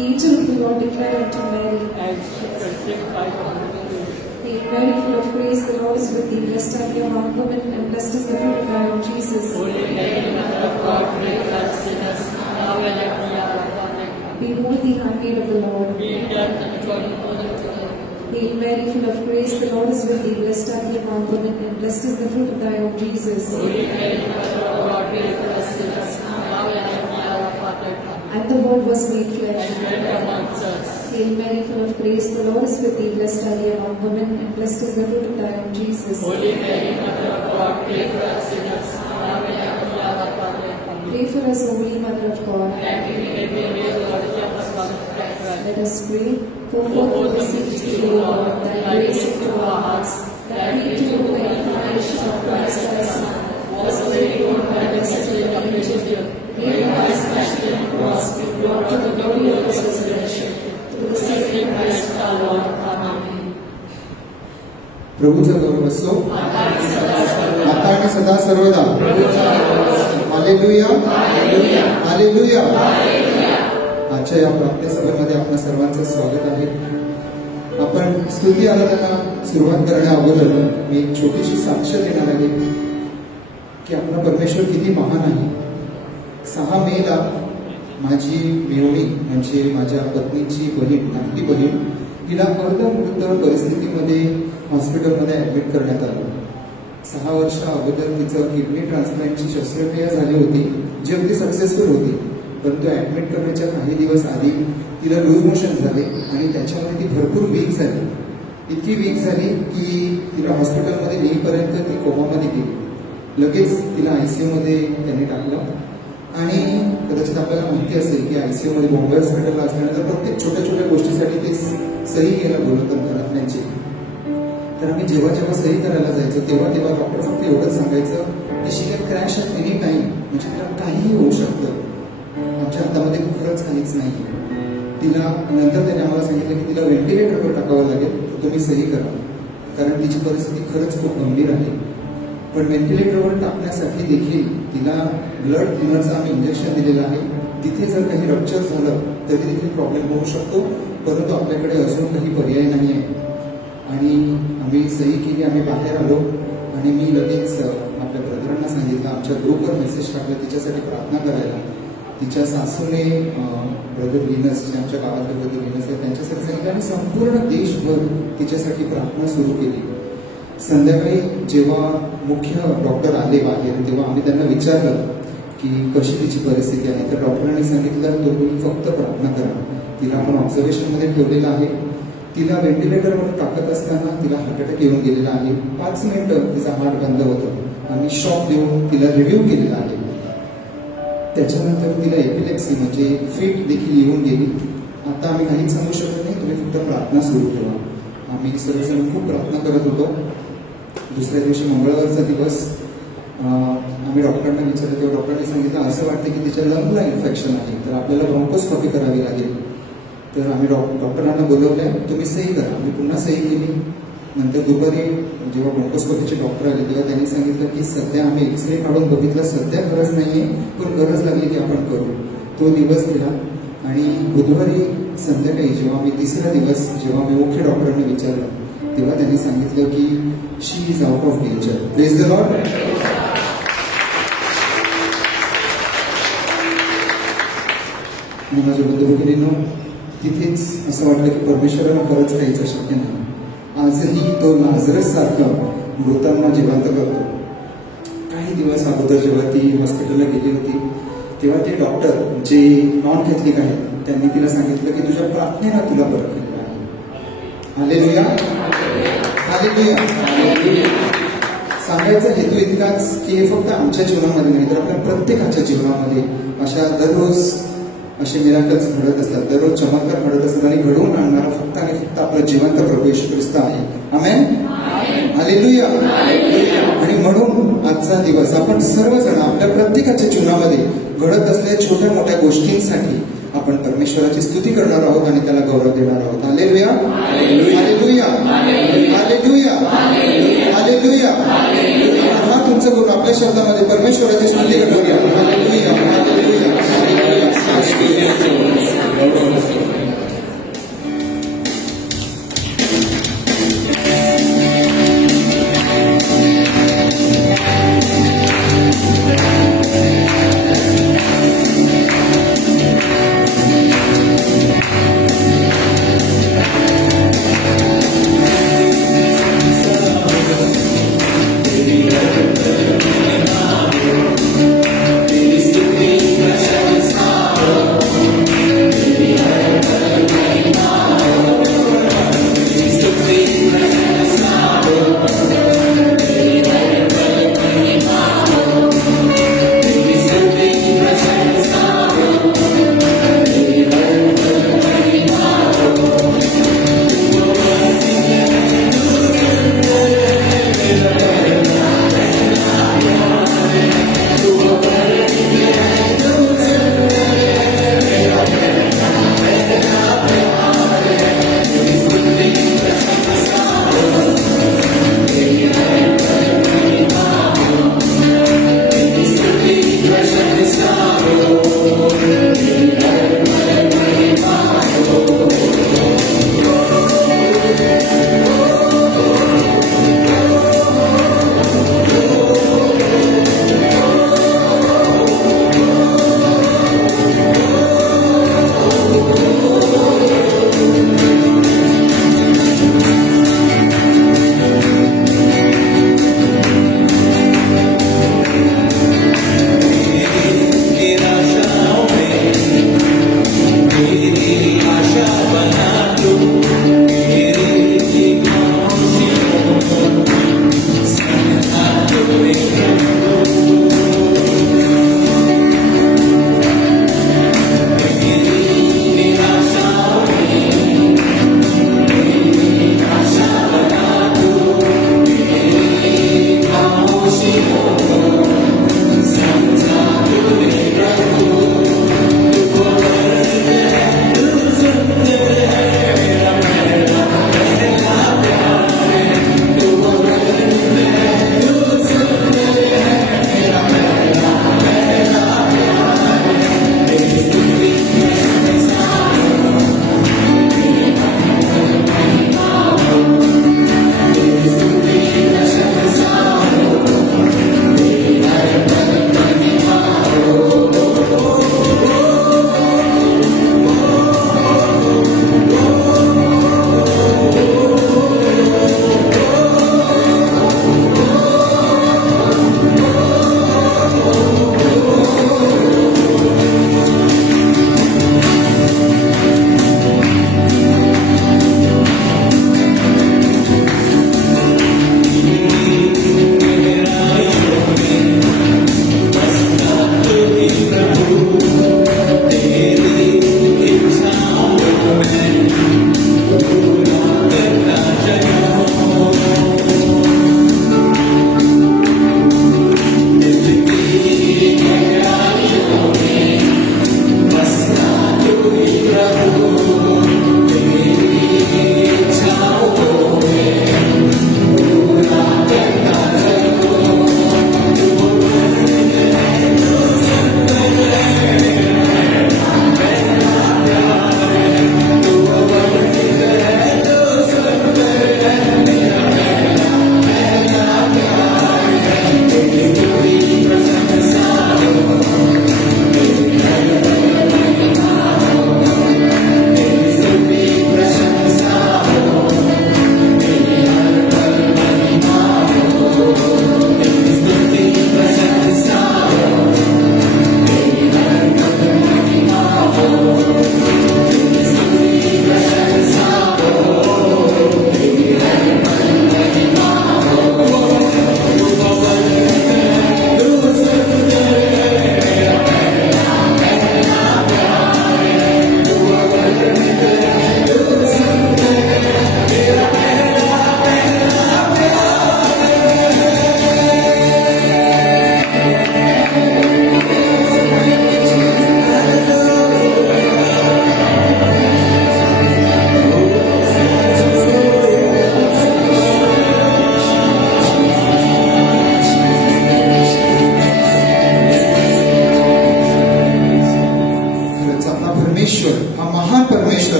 The angel of the Lord declared unto Mary, and she conceived by the Holy Spirit. Hail Mary, full of grace, the Lord is with thee. Blessed art thou among women, and blessed is the fruit of thy womb, Jesus. Holy Mary, Mother of God, pray for us sinners, now and at the hour of our death. Behold the handmaid of the Lord. Be it done according to thy will. Hail Mary, full of grace, the Lord is with thee. Blessed art thou among women, and blessed is the fruit of thy womb, Jesus. Holy Mary, Mother of God, pray for us sinners, now and at the hour of our death. And the Word was made flesh. And dwelt amongst us. Hail Mary, full of grace, the Lord is with thee. Blessed art thou among women, and blessed is the fruit of thy womb, Jesus. Holy Mary, Mother of God, pray for us sinners, now and at the hour of our death. Pray for us, Holy Mother of God. And we may be made worthy of the Son of Christ. Let us pray. Pour forth the beseech thee, O Lord, thy grace into our hearts, that we too, by the incarnation of Christ thy Son, was made known by the blessed Virgin, realized passion and cross, be brought to the glory of his resurrection, through the sacred Christ our Lord. Amen. प्रभूचा गौरव असो आता आणि सदा सर्वदा. Hallelujah hallelujah. आजच्या या प्रार्थना सभेमध्ये आपल्या सर्वांचं स्वागत आहे. आपण स्तुती आराधना सुरुवात करण्या अगोदर मी एक छोटीशी साक्ष देणार आहे की आपला परमेश्वर किती महान आहे. 6 मेला माझी मेवणी म्हणजे माझ्या पत्नीची बहीण, धाकटी बहीण, हिला अर्धमृत परिस्थितीमध्ये हॉस्पिटलमध्ये ऍडमिट करण्यात आलं. 6 वर्ष अगोदर तिचं किडनी ट्रान्सप्लांटची शस्त्रक्रिया झाली होती, जी अगदी सक्सेसफुल होती. परंतु ऍडमिट करण्याच्या काही दिवस आधी तिला लूज मोशन झाले आणि त्याच्यामुळे ती भरपूर वीक झाली. इतकी वीक झाली की तिला हॉस्पिटलमध्ये नेईपर्यंत ती कोमामध्ये गेली. लगेच तिला आयसीयू मध्ये त्यांनी टाकलं आणि कदाचित आपल्याला माहिती असेल की आयसीयू मध्ये बॉम्बे हॉस्पिटलला असल्यानंतर प्रत्येक छोट्या छोट्या गोष्टीसाठी ते सही घ्यायला बोलवतात घरातल्यांची. तर आम्ही जेव्हा जेव्हा सही करायला जायचो तेव्हा तेव्हा डॉक्टर फक्त एवढंच सांगायचं की she can crash at any time, म्हणजे तिला काहीही होऊ शकतं, आमच्या हातामध्ये खरंच काहीच नाही. तिला नंतर त्याने आम्हाला सांगितलं की तिला व्हेंटिलेटरवर टाकावं लागेल, तुम्ही सही करा, कारण तिची परिस्थिती खरंच खूप गंभीर आहे. पण व्हेंटिलेटरवर टाकण्यासाठी देखील तिला ब्लड थिनरचं आम्ही इंजेक्शन दिलेलं आहे. तिथे जर काही रप्चर झालं तरी देखील प्रॉब्लेम होऊ शकतो, परंतु आपल्याकडे अजून काही पर्याय नाही आहे. आणि आम्ही सही केली, आम्ही बाहेर आलो आणि मी लगेच आपल्या ब्रदरांना सांगितलं, आमच्या ग्रुपवर मेसेज टाकला तिच्यासाठी प्रार्थना करायला. तिच्या सासूने ब्रदर लिनस, जे आमच्या गावातले ब्रदर लिनस आहे, त्यांच्यासाठी सांगितलं आणि संपूर्ण देशभर तिच्यासाठी प्रार्थना सुरू केली. संध्याकाळी जेव्हा मुख्य डॉक्टर आले बाहेर तेव्हा आम्ही त्यांना विचारलं की कशी तिची परिस्थिती आहे. तर डॉक्टरांनी सांगितलं तुम्ही फक्त प्रार्थना करा. तिला आपण ऑब्झर्वेशनमध्ये ठेवलेलं आहे. तिला व्हेंटिलेटरवर टाकत असताना तिला हार्ट अटॅक येऊन गेलेला आहे. 5 मिनिटं तिचा हार्ट बंद होतं. आम्ही शॉक देऊन तिला रिव्ह्यू केलेला आहे. त्याच्यानंतर तिला एपिलेक्सी म्हणजे फिट देखील येऊन गेली. आता आम्ही काहीच सांगू शकत नाही, तुम्ही फक्त प्रार्थना सुरू ठेवा. आम्ही सर्वजण खूप प्रार्थना करत होतो. दुसऱ्या दिवशी मंगळवारचा दिवस आम्ही डॉक्टरांना विचारलं तेव्हा डॉक्टरांनी सांगितलं असं वाटतं की तिच्या लंगला इन्फेक्शन आहे, तर आपल्याला ब्रॉन्कोस्कोपी करावी लागेल. तर आम्ही डॉक्टरांना बोलवलंय, तुम्ही सही करा. आम्ही पुन्हा सही केली. नंतर दुपारी जेव्हा ब्रॉन्कोस्कोपीचे डॉक्टर आले तेव्हा त्यांनी सांगितलं की सध्या आम्ही एक्सरे काढून बघितलं, सध्या गरज नाहीये, पण गरज लागली की आपण करू. तो दिवस दिला आणि बुधवारी संध्याकाळी जेव्हा मी 3रा दिवस जेव्हा मी मुख्य डॉक्टरांना विचारलं तेव्हा त्यांनी सांगितलं की she is out of danger. Praise the Lord. आणि माझ्या बंधुभगिनींनो, तिथेच असं वाटलं की परमेश्वराला खरंच राहायचं शक्य नाही. आजही तो लाजरस सारखा मृतांना जिवंत करतो. काही दिवस अगोदर जेव्हा ती हॉस्पिटलला गेली होती तेव्हा ते डॉक्टर जे नॉन कॅथलिक आहेत त्यांनी तिला सांगितलं की तुझ्या प्रार्थनेला तुला बरं केलेलं आहे. Hallelujah hallelujah. सांगायचा हेतू इतकाच की हे फक्त आमच्या जीवनामध्ये नाही तर आपल्या प्रत्येकाच्या जीवनामध्ये अशा दररोज असे मिराकल्स घडत असतात, दररोज चमत्कार घडत असतात आणि घडवून आणणारा फक्त आणि फक्त आपला जिवंत प्रभू येशू ख्रिस्त आहे. आमेन. हालेलुया. आणि म्हणून आजचा दिवस आपण सर्वजण आपल्या प्रत्येकाच्या जीवनामध्ये घडत असलेल्या छोट्या मोठ्या गोष्टींसाठी आपण परमेश्वराची स्तुती करणार आहोत आणि त्याला गौरव देणार आहोत. Hallelujah hallelujah hallelujah hallelujah. हा तुमचं करून आपल्या शब्दामध्ये परमेश्वराची स्तुती करूया. Hallelujah hallelujah hallelujah.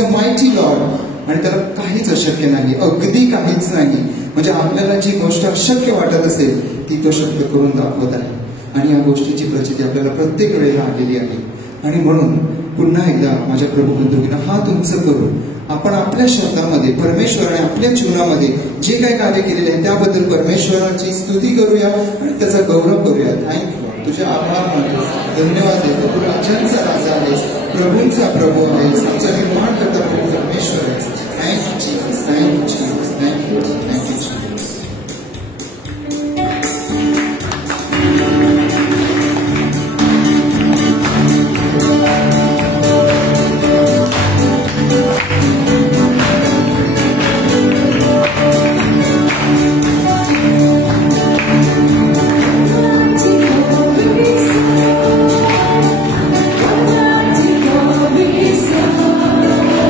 Is a mighty Lord आणि त्याला काहीच अशक्य नाही, अगदी काहीच नाही. म्हणजे आपल्याला जी गोष्ट अशक्य वाटत असेल ती तो शक्य करून दाखवत आहे. आणि या गोष्टीची प्रचिती आपल्याला प्रत्येक वेळेला आलेली आहे. आणि म्हणून पुन्हा एकदा माझ्या प्रभू बंधूंना हात उंच करून आपण आपल्या शब्दामध्ये परमेश्वराने आपल्या जीवनामध्ये जे काही कार्य केलेले आहे त्याबद्दल परमेश्वराची स्तुती करूया आणि त्याचा गौरव करूया. थँक्यू, तुझ्या आभार, धन्यवाद देतो. तू राजांचा राजा आहेस, प्रभूंचा प्रभू आहेस, आमचा निर्माण करता प्रभू परमेश्वर आहेस. Thank you Jesus, thank you Jesus, thank you, thank you Jesus. Thank you.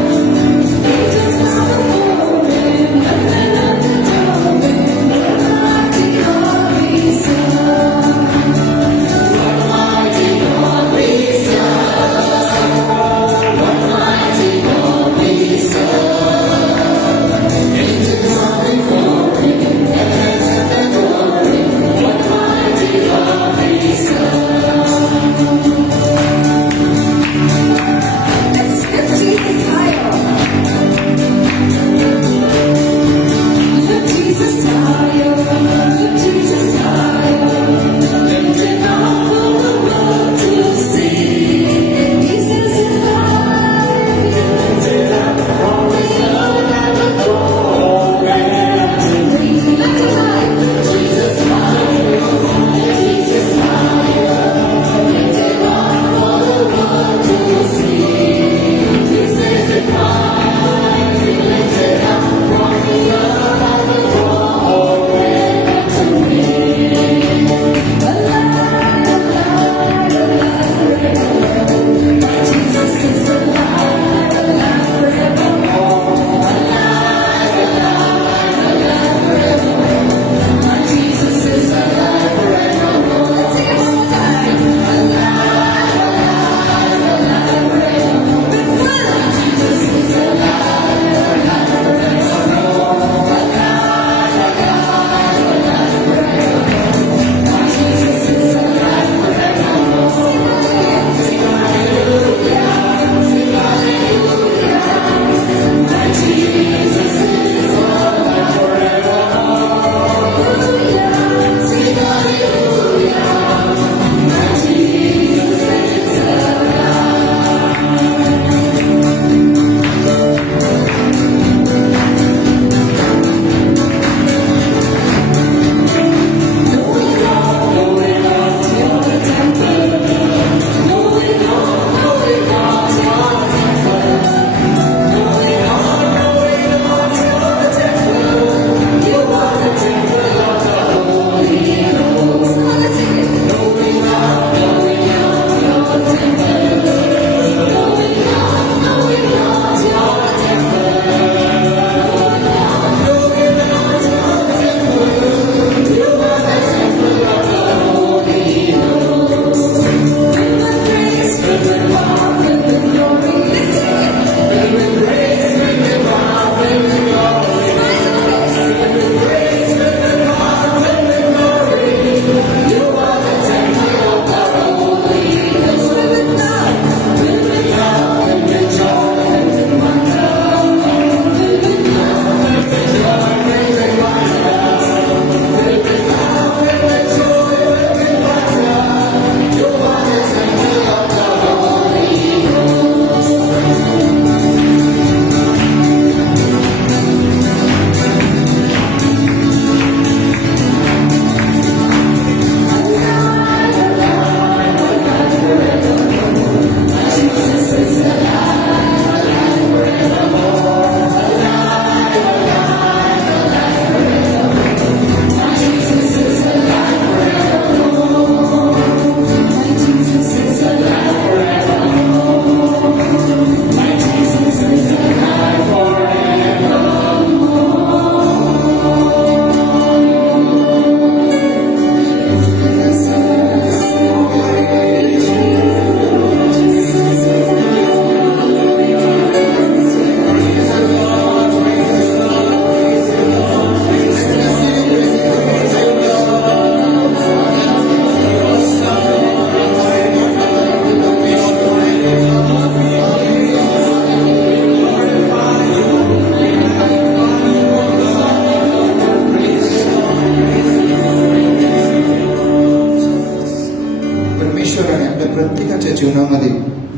परमेश्वराने आपल्या प्रत्येकाच्या जीवनामध्ये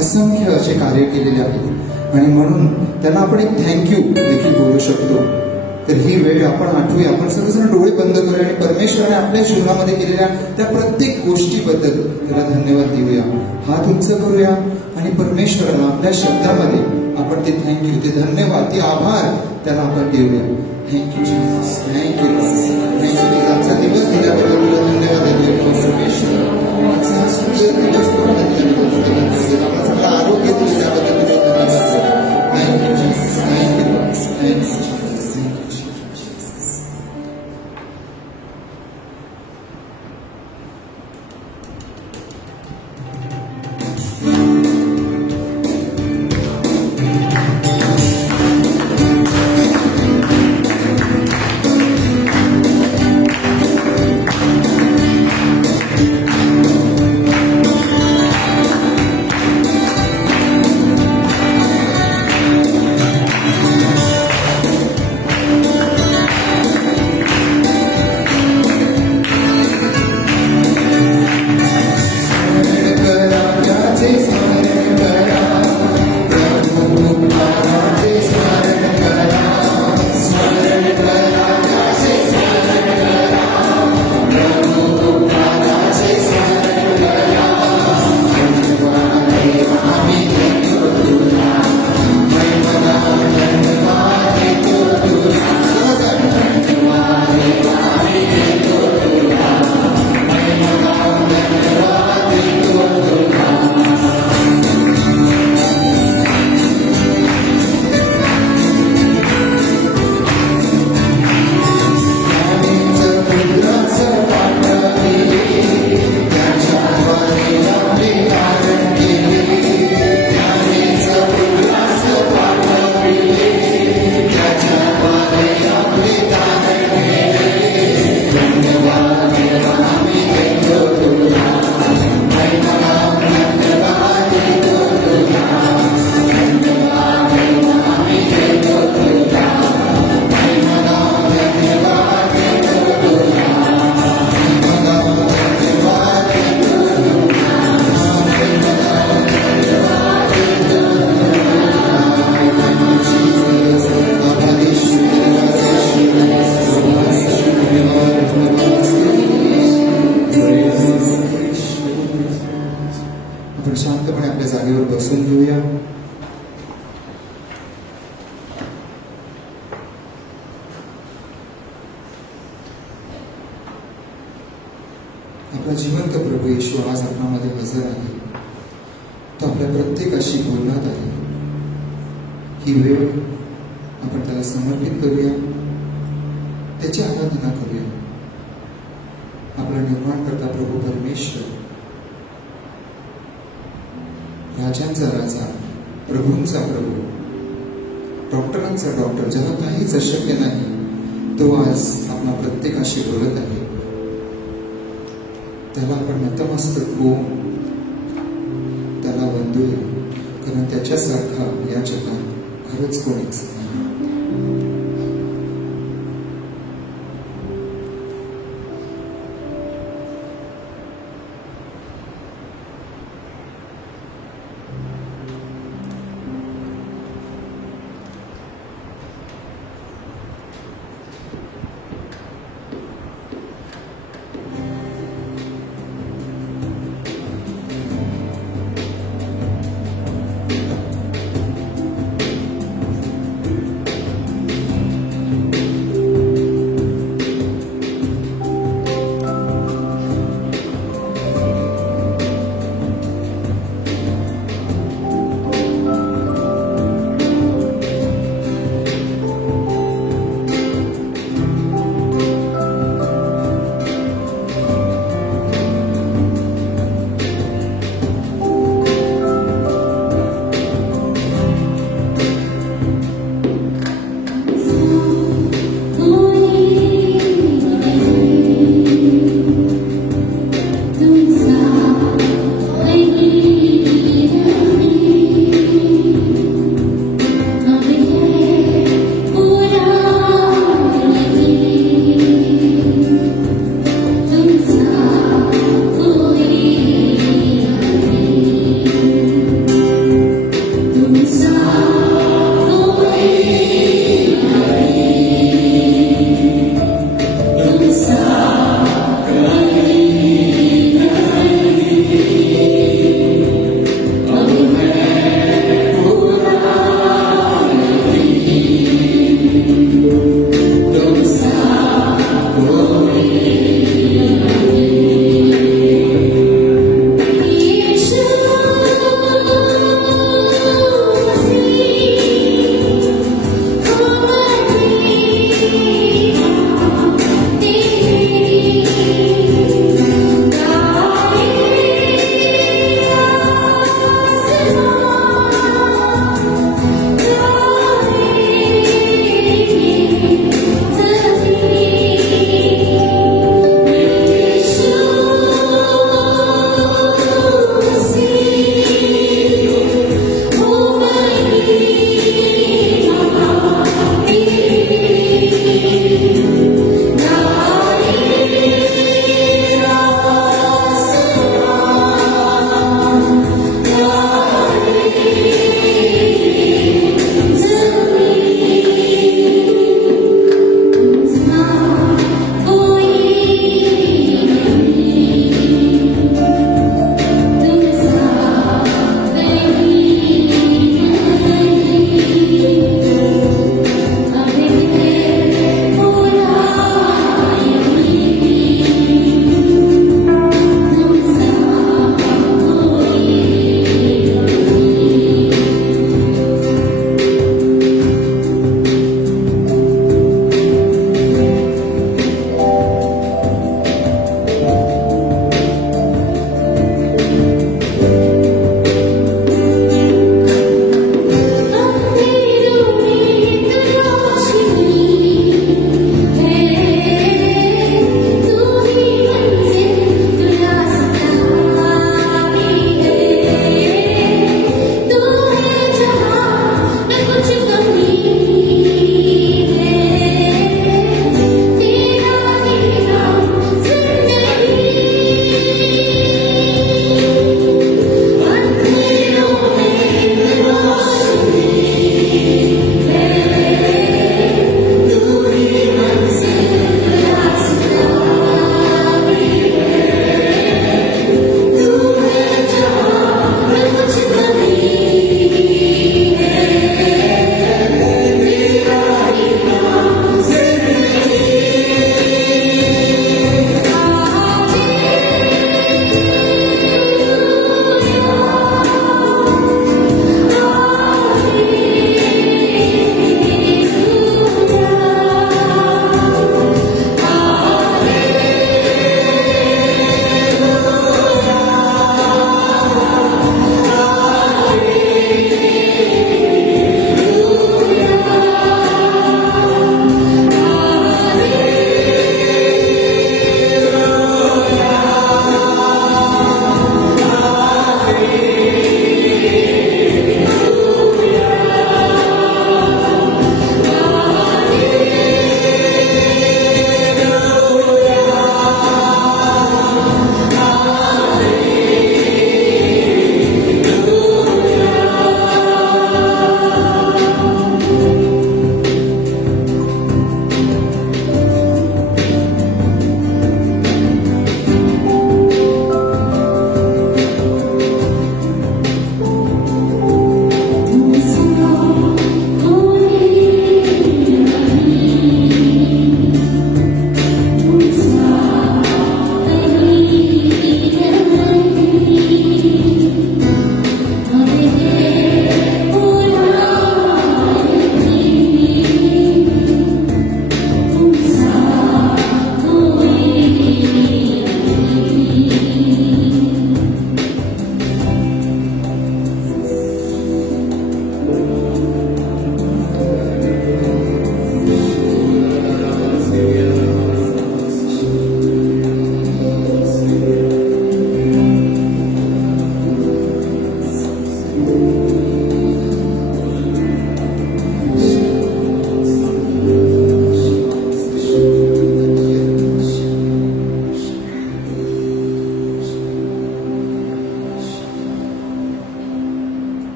असंख्य असे कार्य केलेले आहेत आणि म्हणून त्यांना आपण एक थँक्यू देखील बोलू शकतो. तर ही वेळ आपण आठवूया, आपण सगळेजण डोळे बंद करूया आणि परमेश्वराने आपल्या जीवनामध्ये केलेल्या त्या प्रत्येक गोष्टीबद्दल त्याला धन्यवाद देऊया. हात उंच करूया आणि परमेश्वराला आपल्या शब्दामध्ये आपण ते थँक्यू, ते धन्यवाद, ते आभार त्याला आपण देऊया. Thank you Jesus, thank you thank you. आजचा दिवस दिल्याबद्दल तुला धन्यवाद देतो परमेश्वर. आजचा हा सुंदर दिवस तुला आपला सगळं आरोग्य दिल्याबद्दल तुला धन्यवाद. Thank you Jesus, thank you thank you. शांतपणे आपल्या जागेवर बसून घेऊया. आपला जिवंत प्रभू येशू आज आपल्यामध्ये हजर आहे. तो आपल्या प्रत्येकाशी बोलणार आहे. ही वेळ आपण त्याला समर्पित करूया, त्याची आराधना करूया. आपला निर्माणकर्ता प्रभू परमेश्वर, राजांचा राजा, प्रभूंचा प्रभू, डॉक्टरांचा डॉक्टर, ज्याला काहीच अशक्य नाही, तो आज आपला प्रत्येकाशी बोलत आहे. त्याला आपण नतमस्तक होऊन त्याला वंदूया, कारण त्याच्यासारखा या जगात खरंच कोणीच नाही.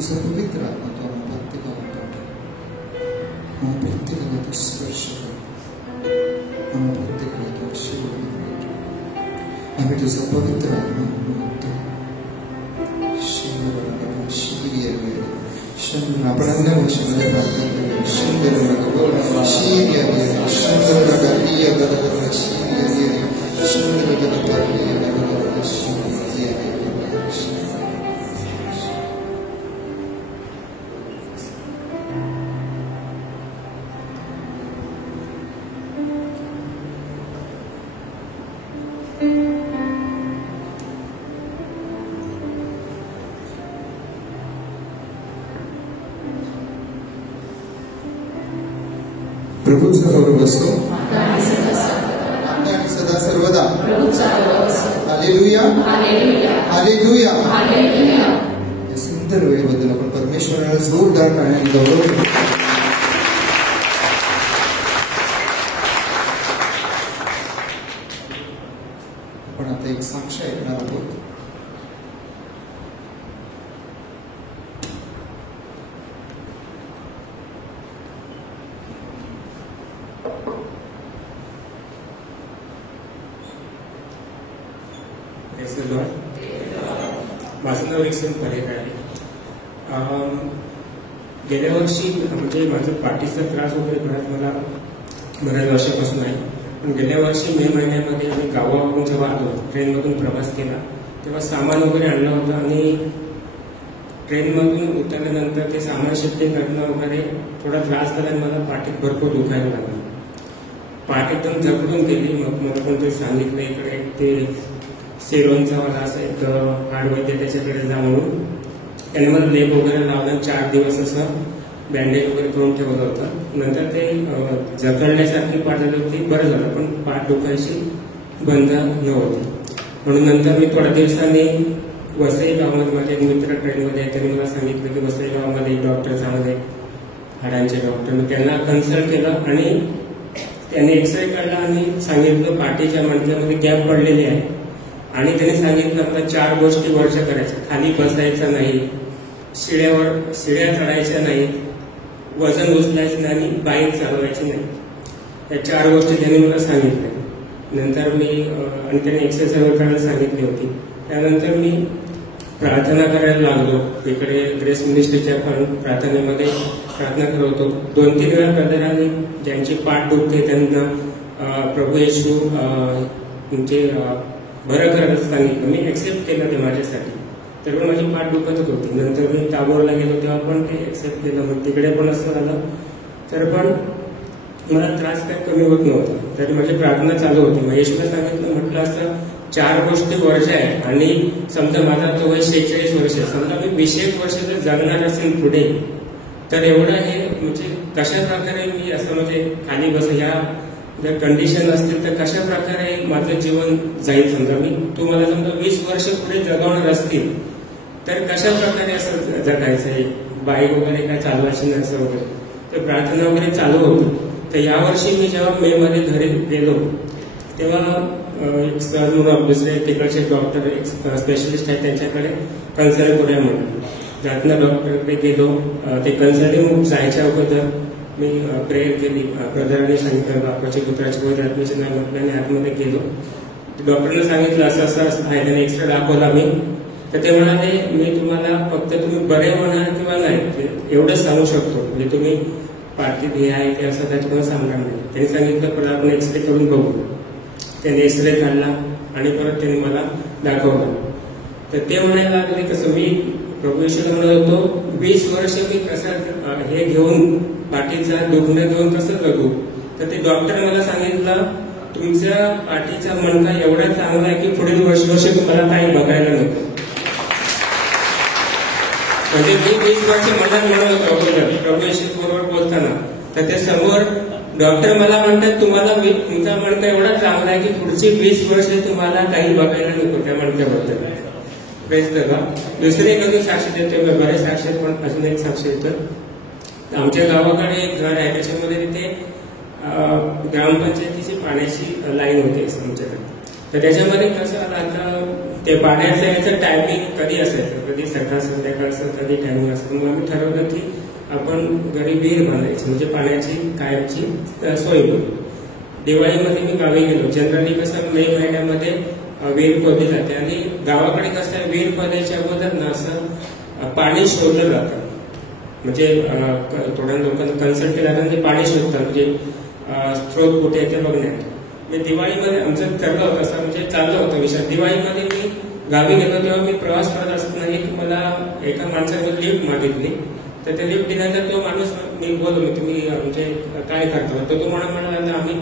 तुझा पवित्र आत्मा तो आम्हा प्रत्येकाला तो स्पर्श कर, आम्हा प्रत्येकाला तो आशीर्वाद कर. आम्ही तुझा पवित्र आत्मा मागतो. आपण अन्य भाषेमध्ये प्रार्थना करूया. प्रभूचा गौरव असो आता आणि सदा सर्वदा. Hallelujah hallelujah. या सुंदर वेळेबद्दल आपण परमेश्वराला जोरदार टाळ्याने गौरव करू. आपण आता एक साक्ष ऐकणार आहोत. माझं नाव रिक्सन परेख आहे. गेल्या वर्षी म्हणजे माझं पाठीचा त्रास वगैरे बऱ्याच वर्षापासून आहे. पण गेल्या वर्षी मे महिन्यामध्ये आम्ही गावावरून जेव्हा आलो, ट्रेनमधून प्रवास केला, तेव्हा सामान वगैरे आणलं होतं आणि ट्रेनमधून उतरल्यानंतर ते सामान शिफ्टिंग करणं वगैरे थोडा त्रास झाला आणि मला पाठीत भरपूर दुखायला लागलं. पाठ एकदम जखडून गेली. मग मला पण ते सांगितलं इकडे ते सेरोनचा मला असं एक हाडवैद्य त्याच्याकडे जा म्हणून. त्याने मला लेप वगैरे लावला. 4 दिवस असं बँडेज वगैरे करून ठेवलं होतं. नंतर ते जखडण्यासारखी पाठ झाली होती, बरं झालं, पण पाठ दुखायची बंद नव्हती. म्हणून नंतर मी थोड्या दिवसांनी वसई गावामध्ये माझे एक मित्र ट्रेनमध्ये आहे, त्यांनी मला सांगितलं की वसई गावामध्ये एक डॉक्टर चांगले हाडांचे डॉक्टर. मी त्यांना कन्सल्ट केलं आणि त्यांनी एक्सरे काढला आणि सांगितलं पाठीच्या मणक्यामध्ये गॅप पडलेली आहे. आणि त्यांनी सांगितलं आपल्या 4 गोष्टी वर्ष करायच्या. खाली बसायचं नाही, शिड्या चढायच्या नाही, वजन उचलायचं नाही आणि बाईक चालवायची नाही. या 4 गोष्टी त्यांनी मला सांगितल्या. नंतर मी आणि त्यांनी एक्सरसाइज करायला सांगितली होती. त्यानंतर मी प्रार्थना करायला लागलो. इकडे ग्रेस मिनिस्ट्रीच्या पण प्रार्थनेमध्ये प्रार्थना करत होतो. 2-3 वेळा ब्रदरांनी ज्यांची पाठ दुखते त्यांना प्रभू येशू म्हणजे बरं करायला सांगितलं. मी एक्सेप्ट केलं ते माझ्यासाठी. तर पण माझी पाठ दुखतच होती. नंतर मी टागोरला गेलो तेव्हा पण ते एक्सेप्ट केलं. मग तिकडे पण असं झालं. तर पण मला त्रास काही कमी होत नव्हता. तर माझी प्रार्थना चालू होती. मग येशूला सांगितलं, म्हटलं असं 4 गोष्टी वर्ष आहेत आणि समजा माझा तो वय 46 वर्ष आहे. समजा मी 20 वर्ष जर जगणार असेल पुढे, तर एवढं हे म्हणजे कशा प्रकारे मी असं म्हणजे खाली बस ह्या जर कंडिशन असतील तर कशा प्रकारे माझं जीवन जाईल. समजा मी तुम्हाला समजा 20 वर्ष पुढे जगवणार असतील तर कशा प्रकारे असं जगायचं आहे, बाईक वगैरे काय चालवायची नाही असं वगैरे. तर प्रार्थना वगैरे चालू होती. तर यावर्षी मी जेव्हा मे मध्ये घरी गेलो तेव्हा एक सर म्हणून दुसरे तिकडचे डॉक्टर एक स्पेशलिस्ट आहेत त्यांच्याकडे कन्सल्ट करूया म्हणून जातना डॉक्टरकडे गेलो. ते कन्सल्टिंग जायच्या अगोदर मी प्रेयर केली. ब्रदरांनी सांगितलं बापाच्या पुत्राच्या वगैरे ऍडमिशन आहे म्हटलं आणि आतमध्ये गेलो. डॉक्टरने सांगितलं असं असं आहे. त्याने एक्स्ट्रा दाखवला मी. तर ते म्हणाले मी तुम्हाला फक्त तुम्ही बरे होणार किंवा नाही एवढंच सांगू शकतो, म्हणजे तुम्ही पाठीत हे आहे ते असं त्याच्यामुळे सांगणार नाही. त्यांनी सांगितलं पण आपण एक्सरे करून बघू. त्यांनी एक्सरे काढला आणि परत त्यांनी मला दाखवलं. तर ते म्हणायला लागले कसं मी प्रभू येशूला म्हणत होतो 20 वर्ष मी कसं हे घेऊन पाठीचा दुखणं घेऊन कसं जगू. तर ते डॉक्टर मला सांगितलं तुमच्या पाठीचा मणका एवढा चांगला आहे की पुढील वर्ष तुम्हाला काही बघायला नको. म्हणजे मी 20 वर्ष मनात म्हणत होतो प्रभू येशू बरोबर बोलताना, तर ते समोर डॉक्टर मला म्हणतात तुम्हाला तुमचा मणका एवढा चांगला आहे की पुढची 20 वर्ष तुम्हाला काही बघायला नको त्या मणक्याबद्दल. Praise the God. दुसरे एक अजून साक्ष देतो, बरेच साक्ष पण अजून एक साक्ष देतो. आमच्या गावाकडे एक घर आहे त्याच्यामध्ये तिथे ग्रामपंचायतीची पाण्याची लाईन होती आमच्याकडे. तर त्याच्यामध्ये कसं आता ते पाण्याचं याचं टायमिंग कधी असायचं, कधी सकाळ संध्याकाळचं कधी टायमिंग असायचं. मग आम्ही ठरवलं की आपण घरी विहीर बांधायची, म्हणजे पाण्याची कायमची सोय होईल. दिवाळीमध्ये मी गावी गेलो. जनरली कसं मे महिन्यामध्ये विहीर खोदली जाते आणि गावाकडे कसं आहे, विहीर खोदायच्या अगोदर ना असं पाणी शोधलं जातं. म्हणजे थोड्या लोकांना कन्सल्ट केल्यानंतर ते पाणी शोधतात, म्हणजे स्त्रोत कुठे आहे ते बघण्यात. मी दिवाळीमध्ये आमचं ठरलं होतं असं, म्हणजे चाललं होतं विषय. दिवाळीमध्ये मी गावी गेलो तेव्हा मी प्रवास करत असताना की मला एका माणसाने लिफ्ट मागितली. तर ते लिफ्ट दिल्यानंतर तो माणूस, मी बोललो तुम्ही म्हणजे काय करतो, तर तो म्हणाला आम्ही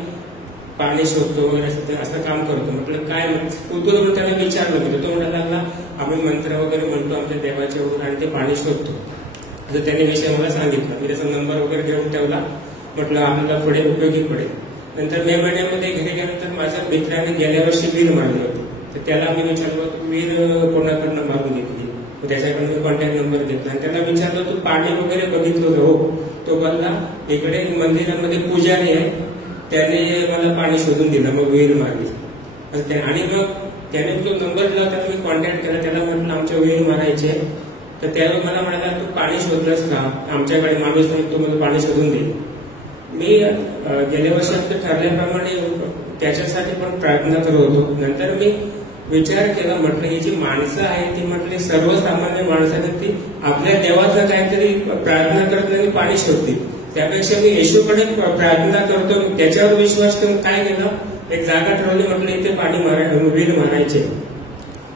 पाणी शोधतो वगैरे असं काम करतो. म्हटलं काय कुतूहल त्याने विचारलं होतं. तो म्हणायला लागला आम्ही मंत्र वगैरे म्हणतो आमच्या देवाचे वगैरे आणि ते पाणी शोधतो. असं त्याने विषय मला सांगितलं. मी त्याचा नंबर वगैरे घेऊन ठेवला. म्हटलं आपल्याला पुढे उपयोगी पडेल. नंतर मे महिन्यामध्ये घरी गेल्यानंतर माझ्या मित्राने गेल्या वर्षी विहीर मारली होती. तर त्याला मी विचारलं तू विहीर कोणाकडनं मारून घेतली. त्याच्याकडून मी कॉन्टॅक्ट नंबर घेतला आणि त्याला विचारलं तू पाणी वगैरे बघितलं हो. तो बोलला इकडे मंदिरामध्ये पुजारी आहे, त्याने मला पाणी शोधून दिलं, मग विहीर मारली. आणि मग त्याने जो नंबर दिला होता मी कॉन्टॅक्ट केला. त्याला म्हटलं आमच्या विहीर मारायचे. तर त्यावेळी मला म्हणाला तू पाणी शोधलंस का, आमच्याकडे माणूस नाही, तू मला पाणी शोधून दे. मी गेल्या वर्षी ठरल्याप्रमाणे त्याच्यासाठी पण प्रार्थना करत होतो. नंतर मी विचार केला, म्हटलं ही जी माणसं आहेत ती म्हटली सर्वसामान्य माणसाने ती आपल्या देवाचं काहीतरी प्रार्थना करत नाही पाणी शोधतील. त्यापेक्षा मी येशूकडे प्रार्थना करतो, त्याच्यावर विश्वास ठेवून काय केलं, एक जागा ठरवली. म्हटलं इथे पाणी विहीर मारायचे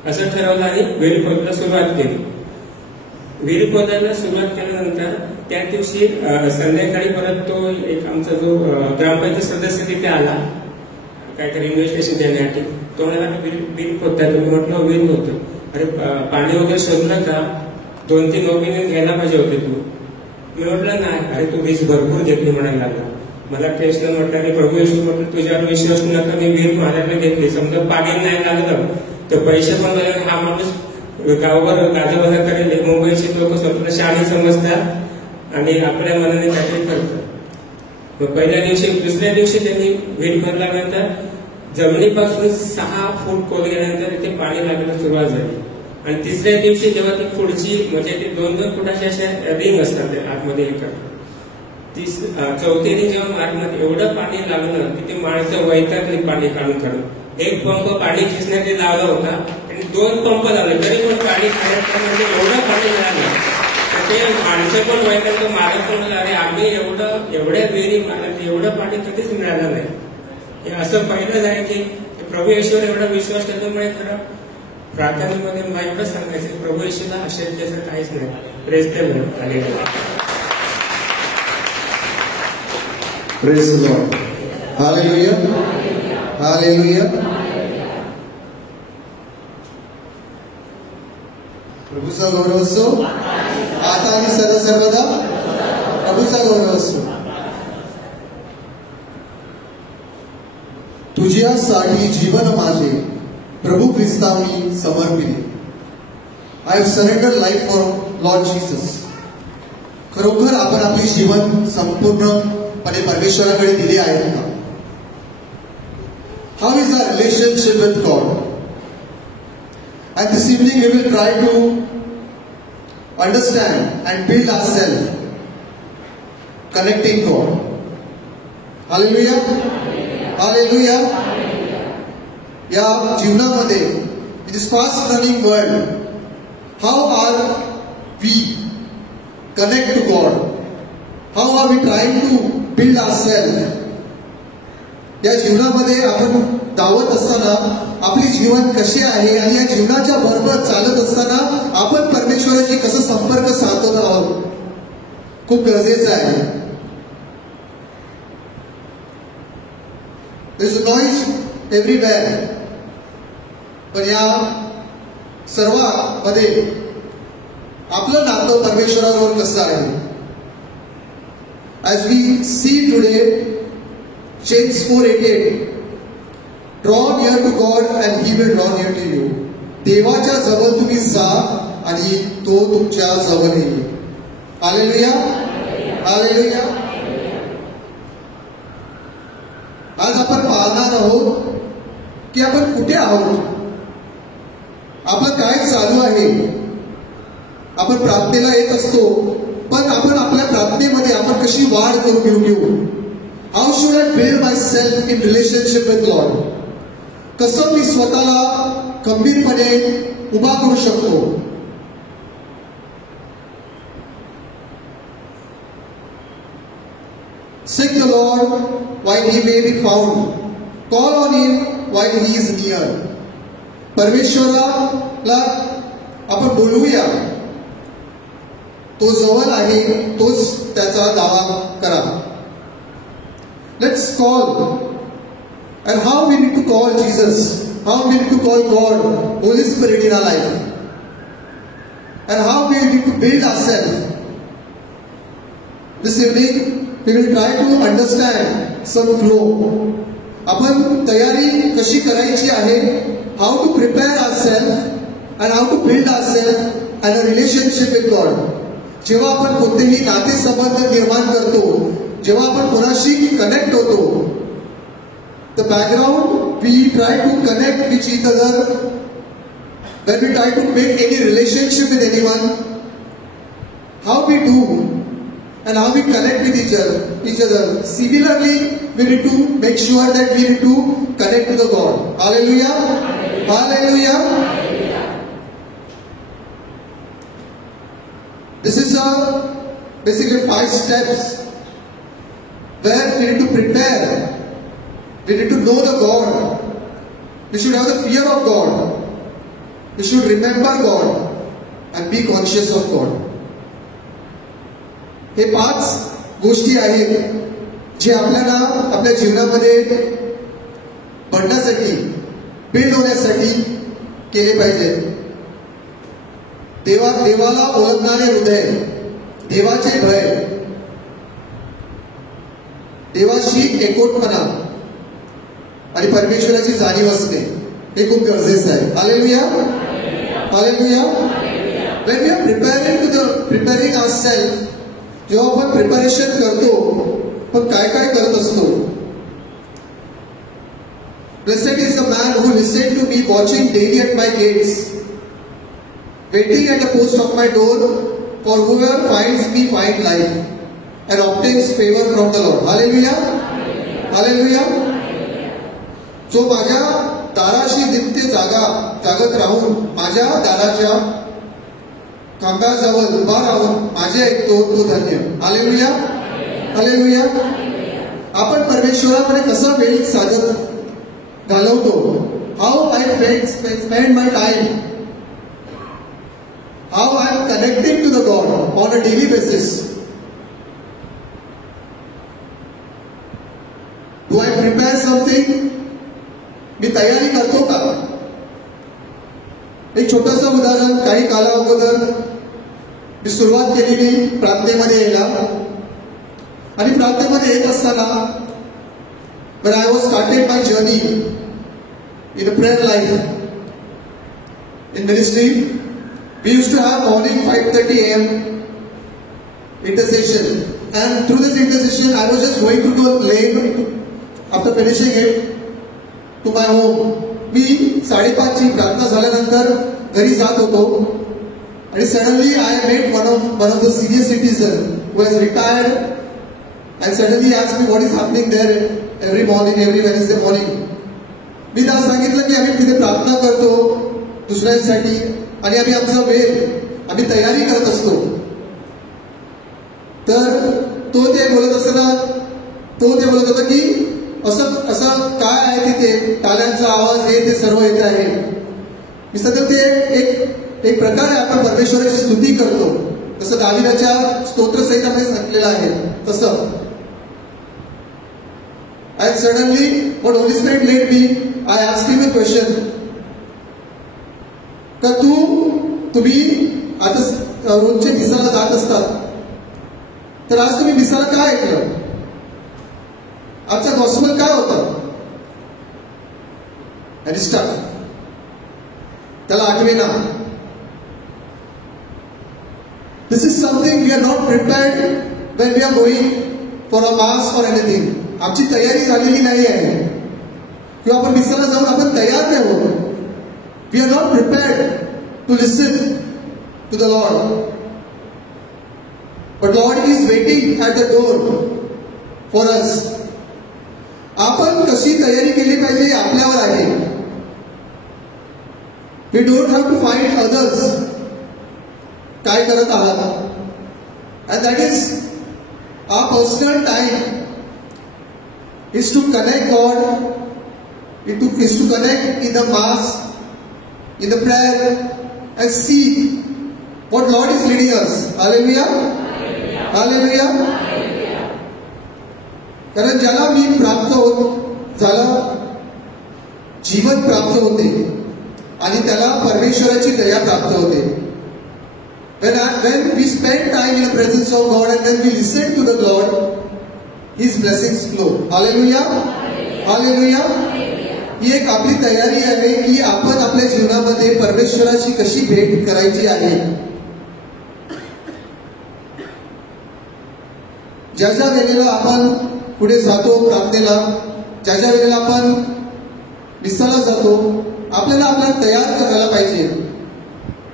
असं ठरवलं आणि विहीर खोदायला सुरुवात केली. विहीर खोदायला सुरुवात केल्यानंतर त्या दिवशी संध्याकाळी परत तो एक आमचा जो ग्रामपंचायत सदस्य तिथे आला काहीतरी इन्व्हेस्टिगेशन देण्यासाठी. तो म्हणाला विहीर खोदताय तुम्ही. म्हटलं विहीर खोदतो. अरे पाणी वगैरे शोधलं का, 2-3 ओपिनियन घ्यायला पाहिजे होते तू. मी म्हटलं नाही. अरे तू वीज भरपूर घेतली म्हणायला लागला. मला टेन्शन म्हटलं मी प्रभू येशू म्हटलं तुझ्यावर विश्वास नका, मी विहीर मारायला घेतली. समजा पाणी नाही लागलं तर पैसे पण लागले. हा माणूस गावभर गाजावाजा करेल. मुंबईचे लोक स्वतःला शहाणे समजतात आणि आपल्या मनाने काहीतरी करतात. मग पहिल्या दिवशी दुसऱ्या दिवशी त्यांनी विहीर भरल्यानंतर जमिनीपासून 6 फूट खोल गेल्यानंतर इथे पाणी लागायला सुरुवात झाली. आणि तिसऱ्या दिवशी जेव्हा ती पुढची म्हणजे ते 2-2 फुटाच्या अशा रिंग असतात आतमध्ये हे करतात. चौथीने जेव्हा आतमध्ये एवढं पाणी लागलं की ते माणसं वैतागली पाणी काढून. एक पंप पाणी खिचण्यात लावला होता आणि 2 पंप लावले तरी पण पाणी म्हणजे एवढं पाणी मिळालं. ते माणसं पण वैतागलं, मालक पण म्हणलं अरे आम्ही एवढ्या विहिरी मारल्या एवढं पाणी कधीच मिळालं नाही. हे असं पहिलंच आहे की प्रभू येशूवर एवढा विश्वास ठेवल्यामुळे खरं प्रार्थनेमध्ये मला एवढं सांगायचं प्रभू येशूला अशक्य असं काहीच नाही. Praise the Lord. Praise the Lord. Hallelujah. Hallelujah. प्रभूचा गौरव असो आता आणि सर्वदा. प्रभूचा गौरव असो. तुझ्यासाठी जीवन माझे प्रभू ख्रिस्तांनी समर्पिले. I have surrender life for Lord Jesus. खरोखर आपण आपले जीवन संपूर्णपणे परमेश्वराकडे दिले आहेत का? How is our relationship with God? And this evening we will try to understand and build ourselves connecting God. Hallelujah. Hallelujah. या जीवनामध्ये in this fast running world, how are we connect to God? How are we trying to build ourselves? या जीवनामध्ये आपण धावत असताना आपली जीवन कसे आहे आणि या जीवनाच्या बरोबर चालत असताना आपण परमेश्वराशी कसं संपर्क साधत आहोत खूप गरजेचं आहे. There is a noise everywhere. पण या सर्वांमध्ये आपलं नातं परमेश्वराबरोबर कसं आहे? As we see today, James 4:8, draw near to God and He will draw near to you. देवाच्या जवळ तुम्ही जा आणि तो तुमच्या जवळ येईल. हालेलुया. हालेलुया. आज आपण पाहणार आहोत की आपण कुठे आहोत. आपलं काय चालू आहे. आपण प्रार्थनेला येत असतो, पण आपण आपल्या प्रार्थनेमध्ये आपण कशी वाढ करून घेऊ. How should I build my self in relationship with God. कसं मी स्वतःला खंबीरपणे उभा करू शकतो. Seek the Lord while he may be found. Call on him while he is near. परमेश्वराला आपण बोलूया, तो जवळ आहे, तोच त्याचा दावा करा. Let's call. And how we need to call Jesus? How we need to call God, Holy Spirit in our life? And how we need to build ourselves? This evening we will try to understand some flow. आपण तयारी कशी करायची आहे, how to prepare ourselves and how to build ourselves and a relationship with God. जेव्हा आपण कोणतेही नातेसंबंध निर्माण करतो, जेव्हा आपण कोणाशी कनेक्ट होतो, the background we try to connect with each other, when we try to make any relationship with anyone, how we do and how we connect with each other. Similarly, we need to make sure that we need to connect to the God. Hallelujah. Hallelujah. This is basically 5 steps where we need to prepare. We need to know the God. We should have the fear of God. We should remember God and be conscious of God. हे 5 गोष्टी आहेत जे आपल्याला आपल्या जीवनामध्ये बढ़ण्यासाठी, बिल्ड होण्यासाठी केले पाहिजे. देवाला ओळखणारे हृदय, देवाचे भय, देवाशी एकोटपणा आणि परमेश्वराची जाणीव असणे हे खूप गरजेचं आहे. Hallelujah. Hallelujah. When we are preparing ourselves, जेव्हा आपण प्रिपरेशन करतो, पण काय काय करत असतो. Blessed is the man who listened to me, watching daily at my gates, waiting at the post of my door, for whoever finds me find life and obtains favor from the Lord. Hallelujah. Hallelujah. जो माझ्या दाराशी नित्य जागत राहून माझ्या दाराच्या खांबाजवळ उभा राहून माझे ऐकतो, तो धन्य. हालेलुया. हालेलुया. आपण परमेश्वराकडे कसा वेळ साधत घालवतो. How I spend my time, how I am connecting to the God on a daily basis. Do I prepare something. मी तयारी करतो का. एक छोटंसं उदाहरण. काही काला अगोदर मी सुरुवात केलेली प्रार्थनेमध्ये यायला, आणि प्रार्थनेमध्ये येत असताना when I was started my journey in a prayer life in ministry, we used to have morning 5:30 a.m. intercession, and through this intercession I was just going to the lane. After finishing it to my home, मी 5:30 ची प्रार्थना झाल्यानंतर घरी जात होतो, आणि suddenly I met one of the senior citizen who has retired, and suddenly asked me what is happening there every morning, every Wednesday morning. मी त्याला सांगितलं की आम्ही तिथे प्रार्थना करतो दुसऱ्यांसाठी, आणि आम्ही आमचा वेळ आम्ही तयारी करत असतो. तर तो ते बोलत होता की असं काय आहे तिथे, टाळ्यांचा आवाज हे ते सर्व येत आहे. मी सतत ते एक प्रकारे आपण परमेश्वराची स्तुती करतो, जसं दाविदाच्या स्तोत्रसहितामध्ये सांगितलेलं आहे तसं. And suddenly, what Holy Spirit led me, I asked him a question. का तुम्ही आता रोजचे मिसाला जात असतात, तर आज तुम्ही मिसाला काय ऐकलं. आजचा गॉस्पेल काय होता. त्याला आठवेना. This is something we are not prepared when we are going for a mass or anything. आमची तयारी झालेली नाही आहे, किंवा आपण मिसाला जाऊन आपण तयार नाही होत. We are not prepared. to listen to the Lord. But Lord is waiting at the door for us. आपण कशी तयारी केली पाहिजे आपल्यावर आहे. We don't have to find others काय करत आहात. And that is our personal time is to connect God, is to connect in the mass, in the prayer, and see what Lord is leading us. Hallelujah. Hallelujah. कारण ज्याला मी प्राप्त होत झाला, जीवन प्राप्त होते आणि त्याला परमेश्वराची दया प्राप्त होते. When we spend time in the presence of God and then we listen to the Lord, His blessings flow. Hallelujah. Hallelujah. ही एक आपली तयारी आहे की आपण आपल्या जीवनामध्ये परमेश्वराची कशी भेट करायची आहे. ज्या ज्या वेळेला आपण पुढे जातो प्रार्थनेला, ज्या ज्या वेळेला आपण विसाला जातो, आपल्याला तयार करायला पाहिजे.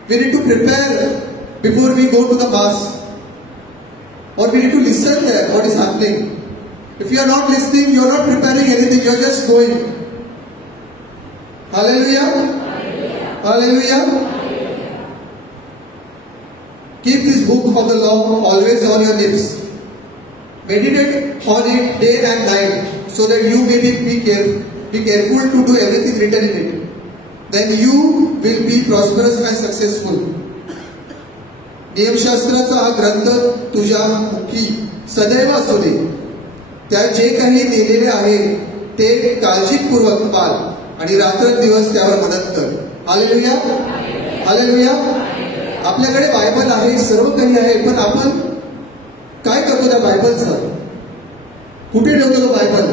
We need to prepare before we go to the mass, or we need to listen there what is happening. If you are not listening, you are not preparing anything, you are just going. Hallelujah. Hallelujah. Keep this book of the law always on your lips. Meditate on it day and night, so that you may be careful to do everything written in it. Then you will be prosperous and successful. नियमशास्त्राचा हा ग्रंथ तुझ्या मुखी सदैव असू दे. त्यात जे काही लिहिलेले आहे ते काळजीपूर्वक पाल आणि रात्रंदिवस त्यावर मनन कर. हालेलुया. हालेलुया. आपल्याकडे बायबल आहे, सर्व काही आहे, पण आपण काय करतो त्या बायबलचं? कुठे ठेवतो तो बायबल?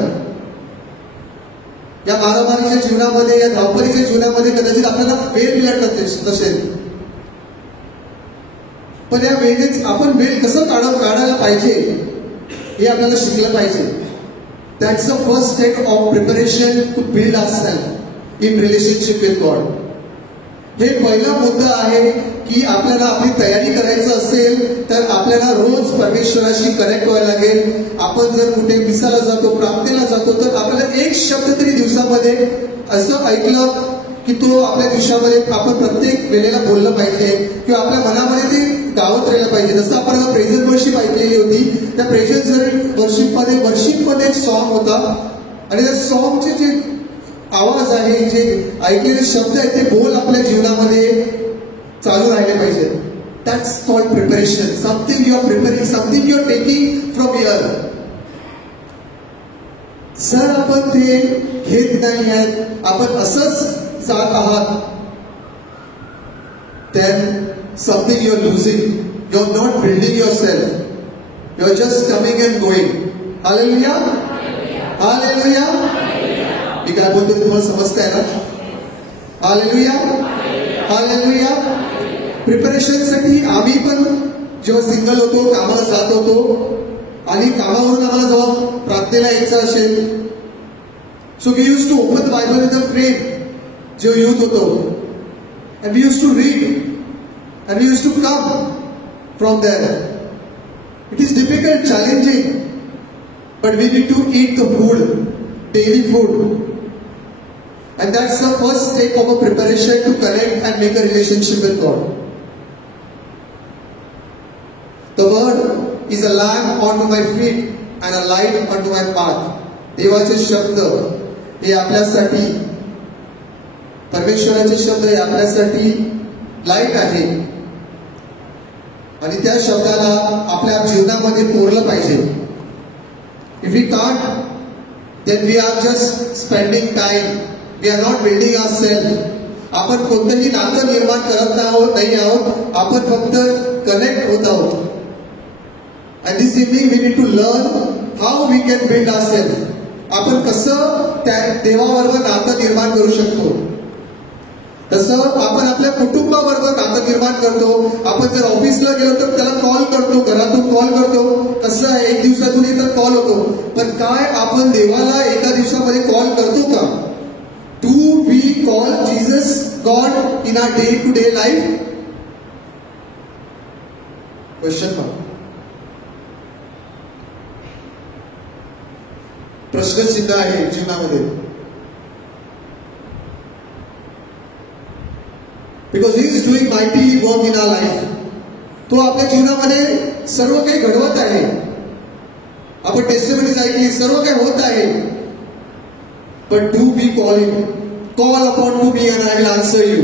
या मारामारीच्या जीवनामध्ये, या धावपळीच्या जीवनामध्ये कदाचित आपल्याला वेळ मिळत नसेल, पण या वेळेच आपण वेळ कसं काढायला पाहिजे हे आपल्याला शिकलं पाहिजे. That's the first step of preparation to build ourself in relationship with God. हे पहिला मुद्दा आहे की आपल्याला आपली तयारी करायचं असेल तर आपल्याला रोज परमेश्वराशी कनेक्ट व्हायला लागेल. आपण जर कुठे मिसाला जातो, प्रार्थनेला जातो, तर आपल्याला एक शब्द तरी दिवसामध्ये असं ऐकलं की तो आपल्या दिवसामध्ये आपण प्रत्येक वेळेला बोललं पाहिजे किंवा आपल्या मनामध्ये ते गावत राहिलं पाहिजे. जसं आपण प्रेझेंट वर्शिप ऐकलेली होती, त्या प्रेझेंट वर्शिपमध्ये एक सॉन्ग होता आणि त्या सॉन्गचे जे आवाज आहे, जे ऐकलेले शब्द आहेत, ते बोल आपल्या जीवनामध्ये चालू राहिले पाहिजे. That's called preparation. Something you are preparing, something you are taking from here. जर आपण ते घेत नाही आहेत, आपण असंच जात आहात, then something you are losing. You are not building yourself. You are just coming and going. Hallelujah. Hallelujah. मी काय बोलतो तुम्हाला समजतंय ना? Hallelujah. Hallelujah. प्रिपरेशनसाठी आम्ही पण जेव्हा सिंगल होतो, कामाला जात होतो आणि कामावरून आम्हाला जेव्हा प्रार्थनेला यायचं असेल, so we use to open the Bible in the train. जेव्हा यूथ होतो, and we used to read and we used to come from there. It is difficult, challenging, but we need to eat the food, daily food, and that's the first step of a preparation to connect and make a relationship with God. The word is a lamp onto my feet and a light onto my path. देवाचे शब्द हे आपल्यासाठी, परमेश्वराचे शब्द हे आपल्यासाठी लाईट आहे आणि त्या शब्दाला आपल्या जीवनामध्ये कोरलं पाहिजे. If we can't, then we are just spending time, we are not building ourselves. आपण कोणतंही नातं निर्माण करत नाही आहोत, आपण फक्त कनेक्ट होत आहोत. And this evening we need to learn how we can build ourselves. आपण कसं त्या देवाबरोबर नातं निर्माण करू शकतो. तसं आपण आपल्या कुटुंबाबरोबर नातं निर्माण करतो. आपण जर ऑफिसला गेलो तर त्याला कॉल करतो, घरातून कॉल करतो. कसं आहे, एक दिवसातून एकदा कॉल होतो, पण काय आपण देवाला एका दिवसामध्ये कॉल करतो का? Do we call Jesus Jesus God in our day-to-day life? Question mark. प्रश्नचिन्ह आहे जीवनामध्ये. Because he is doing mighty work in our life. तो आपल्या जीवनामध्ये सर्व काही घडवत आहे. आपण टेस्टिमनीज ऐकली, सर्व काही होत आहे. But do we call him? Call upon to me and I will answer you.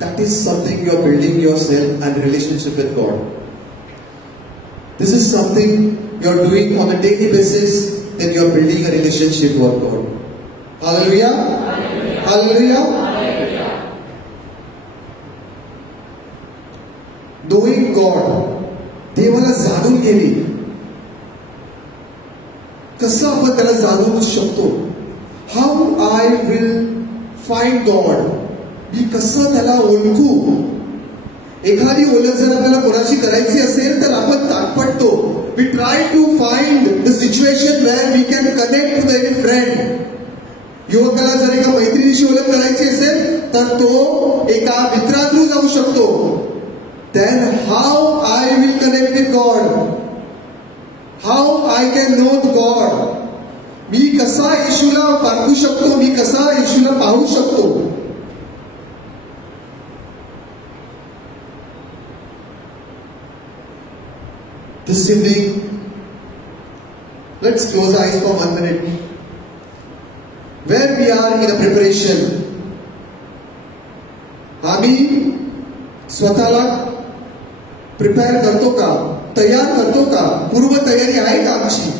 That is something you are building yourself and relationship with God. This is something you are doing on a daily basis. Then you are building a relationship with God. Hallelujah. Hallelujah. Hallelujah. Knowing God. देवाला जाणून घेणे. कसं आपण त्याला जाणू शकतो? हाऊ I will find God. मी कसं त्याला ओळखू? एखादी ओळख जर आपल्याला कोणाशी करायची असेल तर आपण तात्पटतो. We try to find the situation where we can connect to the friend. युवकाला जर एका मैत्रिणीशी ओळख करायची असेल तर तो एका मित्रा थ्रू जाऊ शकतो. Then how I will connect with God. How I can know God. मी कसा येशूला पारखू शकतो? मी कसा येशूला पाहू शकतो? This evening, let's close our eyes for 1 minute. Where we are in a preparation. आम्ही स्वतःला प्रिपेअर करतो का? तयार करतो का? पूर्व तयारी आहे का आमची?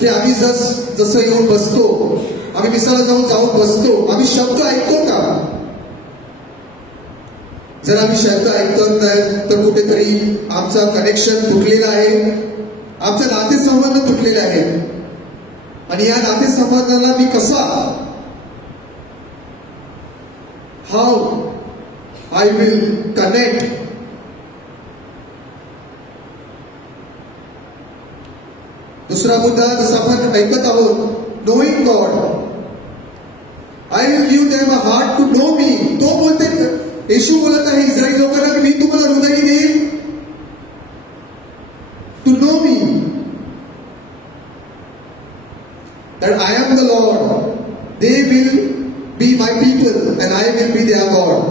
की आम्ही जसं येऊन बसतो, आम्ही मिसाला जाऊन बसतो, आम्ही शब्द ऐकतो का? जर आम्ही शब्द ऐकतो तर कुठेतरी आमचं कनेक्शन तुटलेलं आहे, आमचं नातेसंबंध तुटलेले आहे. आणि या नातेसंबंधाला मी कसा, हाऊ आय विल कनेक्ट. दुसरा मुद्दा जसं आपण ऐकत आहोत, knowing God. I will give them a heart to know me. तो बोलते, येशू बोलत आहे इस्रायल लोकांना की मी तुम्हाला हृदय देईन to know me. That I am the Lord. They will be my people and I will be their God.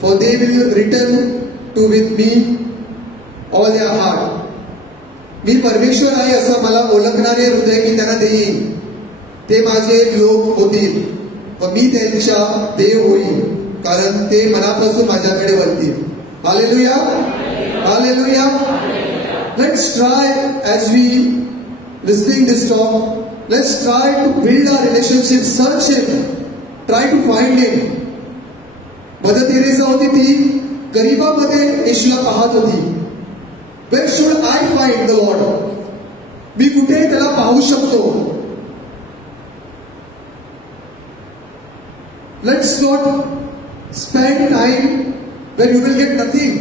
For they will return to with me all their heart. मी परमेश्वर आहे असं मला ओळखणारे हृदय मी त्यांना देईन. ते माझे लोक होतील व मी त्यांच्या देव होईल, कारण ते मनापासून माझ्याकडे वळतील. Hallelujah. Hallelujah. Let's try as we listening this talk. Let's try to build our relationship. Search him. Try to find him. Mother Teresa होती, ती गरीबामध्ये येशूला पाहत होती. Where should I find the Lord? मी कुठे त्याला पाहू शकतो? Let's not spend time where you will get nothing,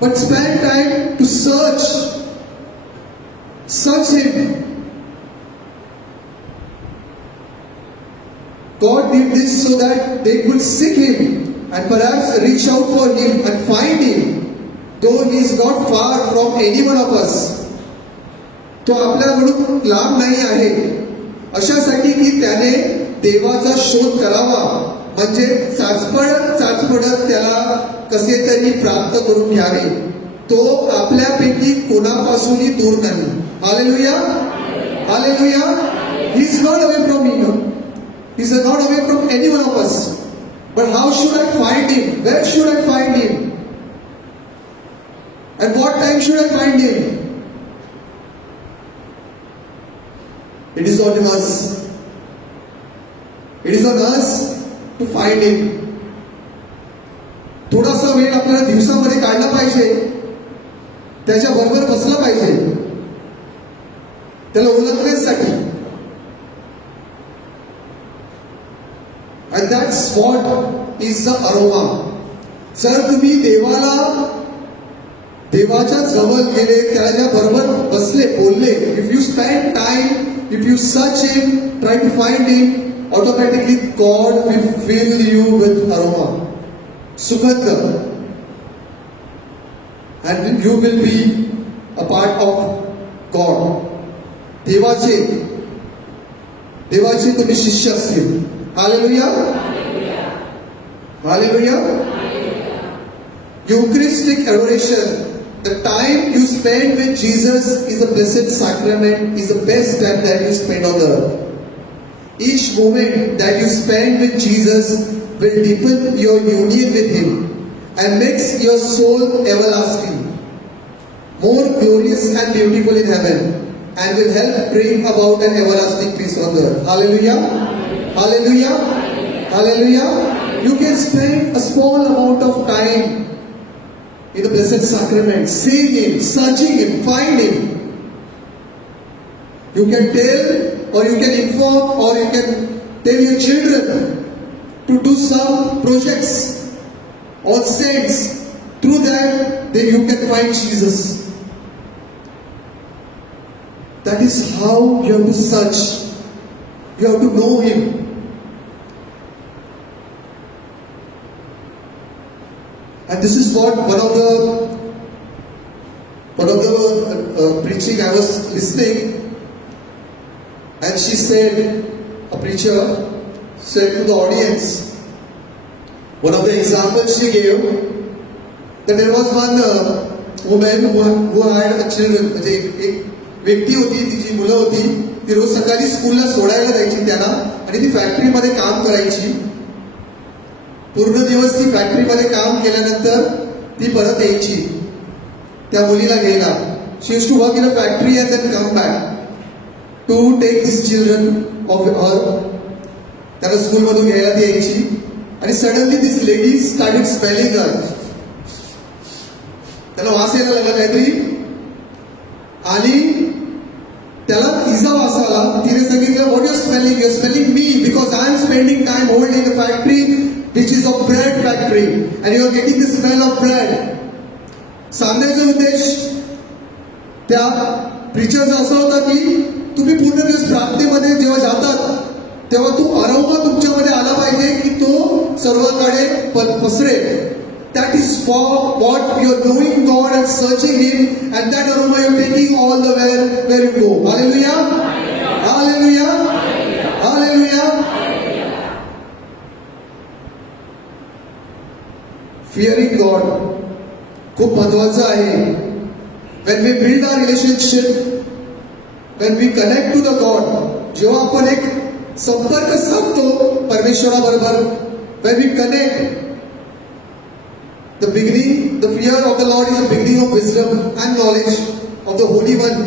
but spend time to search him. God did this so that they could seek him and perhaps reach out for him and find him, though he is not far from any one of us. तो आपल्याकडून लांब नाही आहे, अशासाठी की त्याने देवाचा शोध करावा, म्हणजे चाचपडत त्याला कसे तरी प्राप्त करून घ्यावे. तो आपल्यापैकी कोणापासूनही दूर नाही. Hallelujah. Hallelujah. He is not away from you. He is not away from any one of us. But how should I find him? Where should I find him? At what time should I find him? It is on us. It is on us to find him. थोडासा वेळ आपल्याला दिवसामध्ये काढला पाहिजे, त्याच्या बरोबर बसला पाहिजे, त्याला ओळखण्यासाठी. And that spot is the aroma. जर तुम्ही देवाला देवाच्या जवळ गेले, त्याच्या बरोबर बसले, बोलले. If you spend time, if you search him, try to find him, automatically God will fill you with aroma, सुगंध, and you will be a part of God. देवाचे तुम्ही शिष्य असतील. Hallelujah, hallelujah. Eucharistic adoration, the time you spend with Jesus is a blessed sacrament, is the best time that you spend on the earth. Each moment that you spend with Jesus will deepen your union with Him and makes your soul everlasting, more glorious and beautiful in heaven, and will help bring about an everlasting peace on the earth. Hallelujah! Hallelujah! Hallelujah! You can spend a small amount of time in the blessed sacrament, seeing Him, searching Him, find Him. You can tell, or you can inform, or you can tell your children to do some projects on saints. Through that, then you can find Jesus. That is how you have to search. You have to know Him. And this is what one of the preaching I was listening, and she said, a preacher said to the audience, one of the examples she gave, that there was one woman who had a children. म्हणजे एक व्यक्ती होती, तिची मुलं होती, ती रोज सकाळी स्कूलला सोडायला जायची त्यांना, आणि ती फॅक्टरीमध्ये काम करायची. पूर्ण दिवस ती फॅक्टरीमध्ये काम केल्यानंतर ती परत यायची त्या मुलीला घ्यायला. She used to work in a factory and then come back to take this children of her. त्याला स्कूलमधून घ्यायला ती यायची, आणि suddenly this lady started smelling her. त्याला वास यायला लागला काहीतरी, आणि त्याला तिचा वास आला. तिने सांगितलं, what your smelling? Your smelling me, because I am spending time holding a factory which is a bread factory, and you are getting the smell of bread. सांगण्याचा उद्देश त्या प्रीचरचा असा होता की तुम्ही पूर्ण दिवस प्रार्थनेमध्ये जेव्हा जातात तेव्हा तो अरोमा तुमच्यामध्ये आला पाहिजे की तो सर्वांकडे पसरेल. That is for what you are knowing God and searching Him, and that aroma you are taking all the way where you go. Hallelujah! Hallelujah! Hallelujah! Fearing God खूप महत्वाचं आहे. When we build our relationship, when we connect to the God, जेव्हा आपण एक संपर्क साधतो परमेश्वराबरोबर, when we connect, the beginning, the fear of the Lord is the beginning of wisdom and knowledge of the Holy One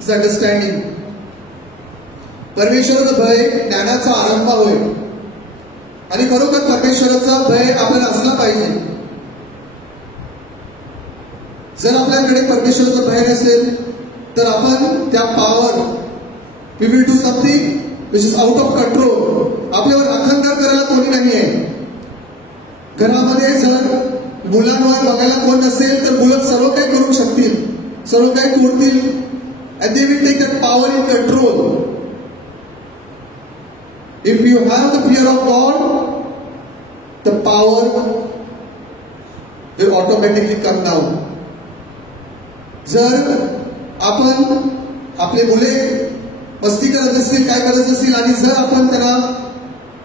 is understanding. परमेश्वराचं भय ज्ञानाचा आरंभ होय, आणि खरोखर परमेश्वराचा भय आपल्याला असला पाहिजे. जर आपल्याकडे परमेश्वराचा भय नसेल तर आपण त्या power, we will do something which is out of control. आपल्यावर आखंदार करायला कोणी नाही आहे. घरामध्ये जर मुलांवर बघायला कोण नसेल तर मुलं सर्व काही करू शकतील, सर्व काही तोडतील, and they will take that power in control. If you have the fear of God, the power will automatically come down. जर आपण आपले मुले मस्ती करत असतील, काय करत असतील, आणि जर आपण त्यांना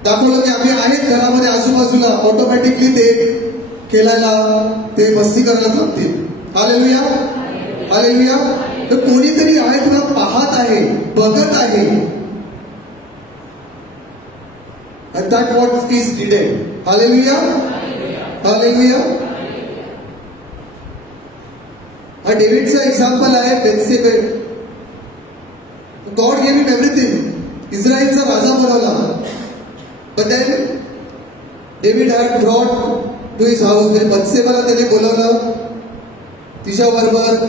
दाखवलं की आम्ही आहेत घरामध्ये आजूबाजूला, ऑटोमॅटिकली ते खेळायला, ते मस्ती करायला थांबतील. Hallelujah, hallelujah. तर कोणीतरी आहे तुला पाहत आहे, बघत आहे. And that what is needed. Hallelujah. Hallelujah. हा डेव्हिडचा एक्झाम्पल आहे. बेथशेबा, गॉड गेव हिम एव्हरीथिंग. इस्रायलचा राजा बनवला. But then David had brought to his house. बेथशेबाला त्याने बोलवलं, तिच्याबरोबर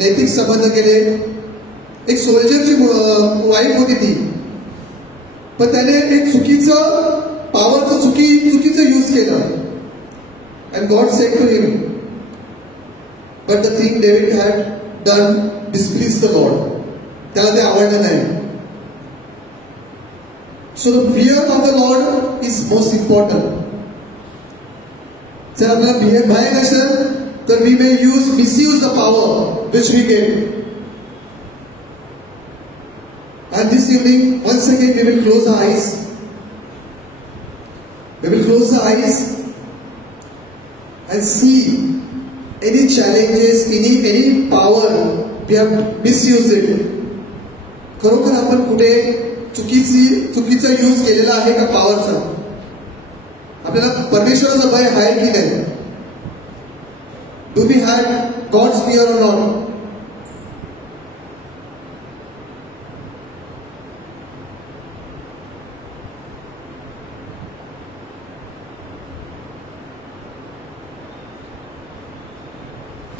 नैतिक संबंध केले. एक सोल्जरची वाईफ होती ती, पण त्याने एक चुकीचं पॉवरचं चुकीचं यूज केलं. And God said to him, but the thing David had done displeased the Lord. त्याला ते आवडलं नाही. So the fear of the Lord is most important. जर आपल्याला भय नसेल तर we may misuse the power which we get. And this evening, once again, we will close our eyes. We will close the eyes and see any challenges, any power we have misused it. खरोखर आपण कुठे चुकीचा यूज केलेला आहे का पॉवरचा? आपल्याला परमेश्वराचा भय आहे की नाही? Do we have God's fear or not?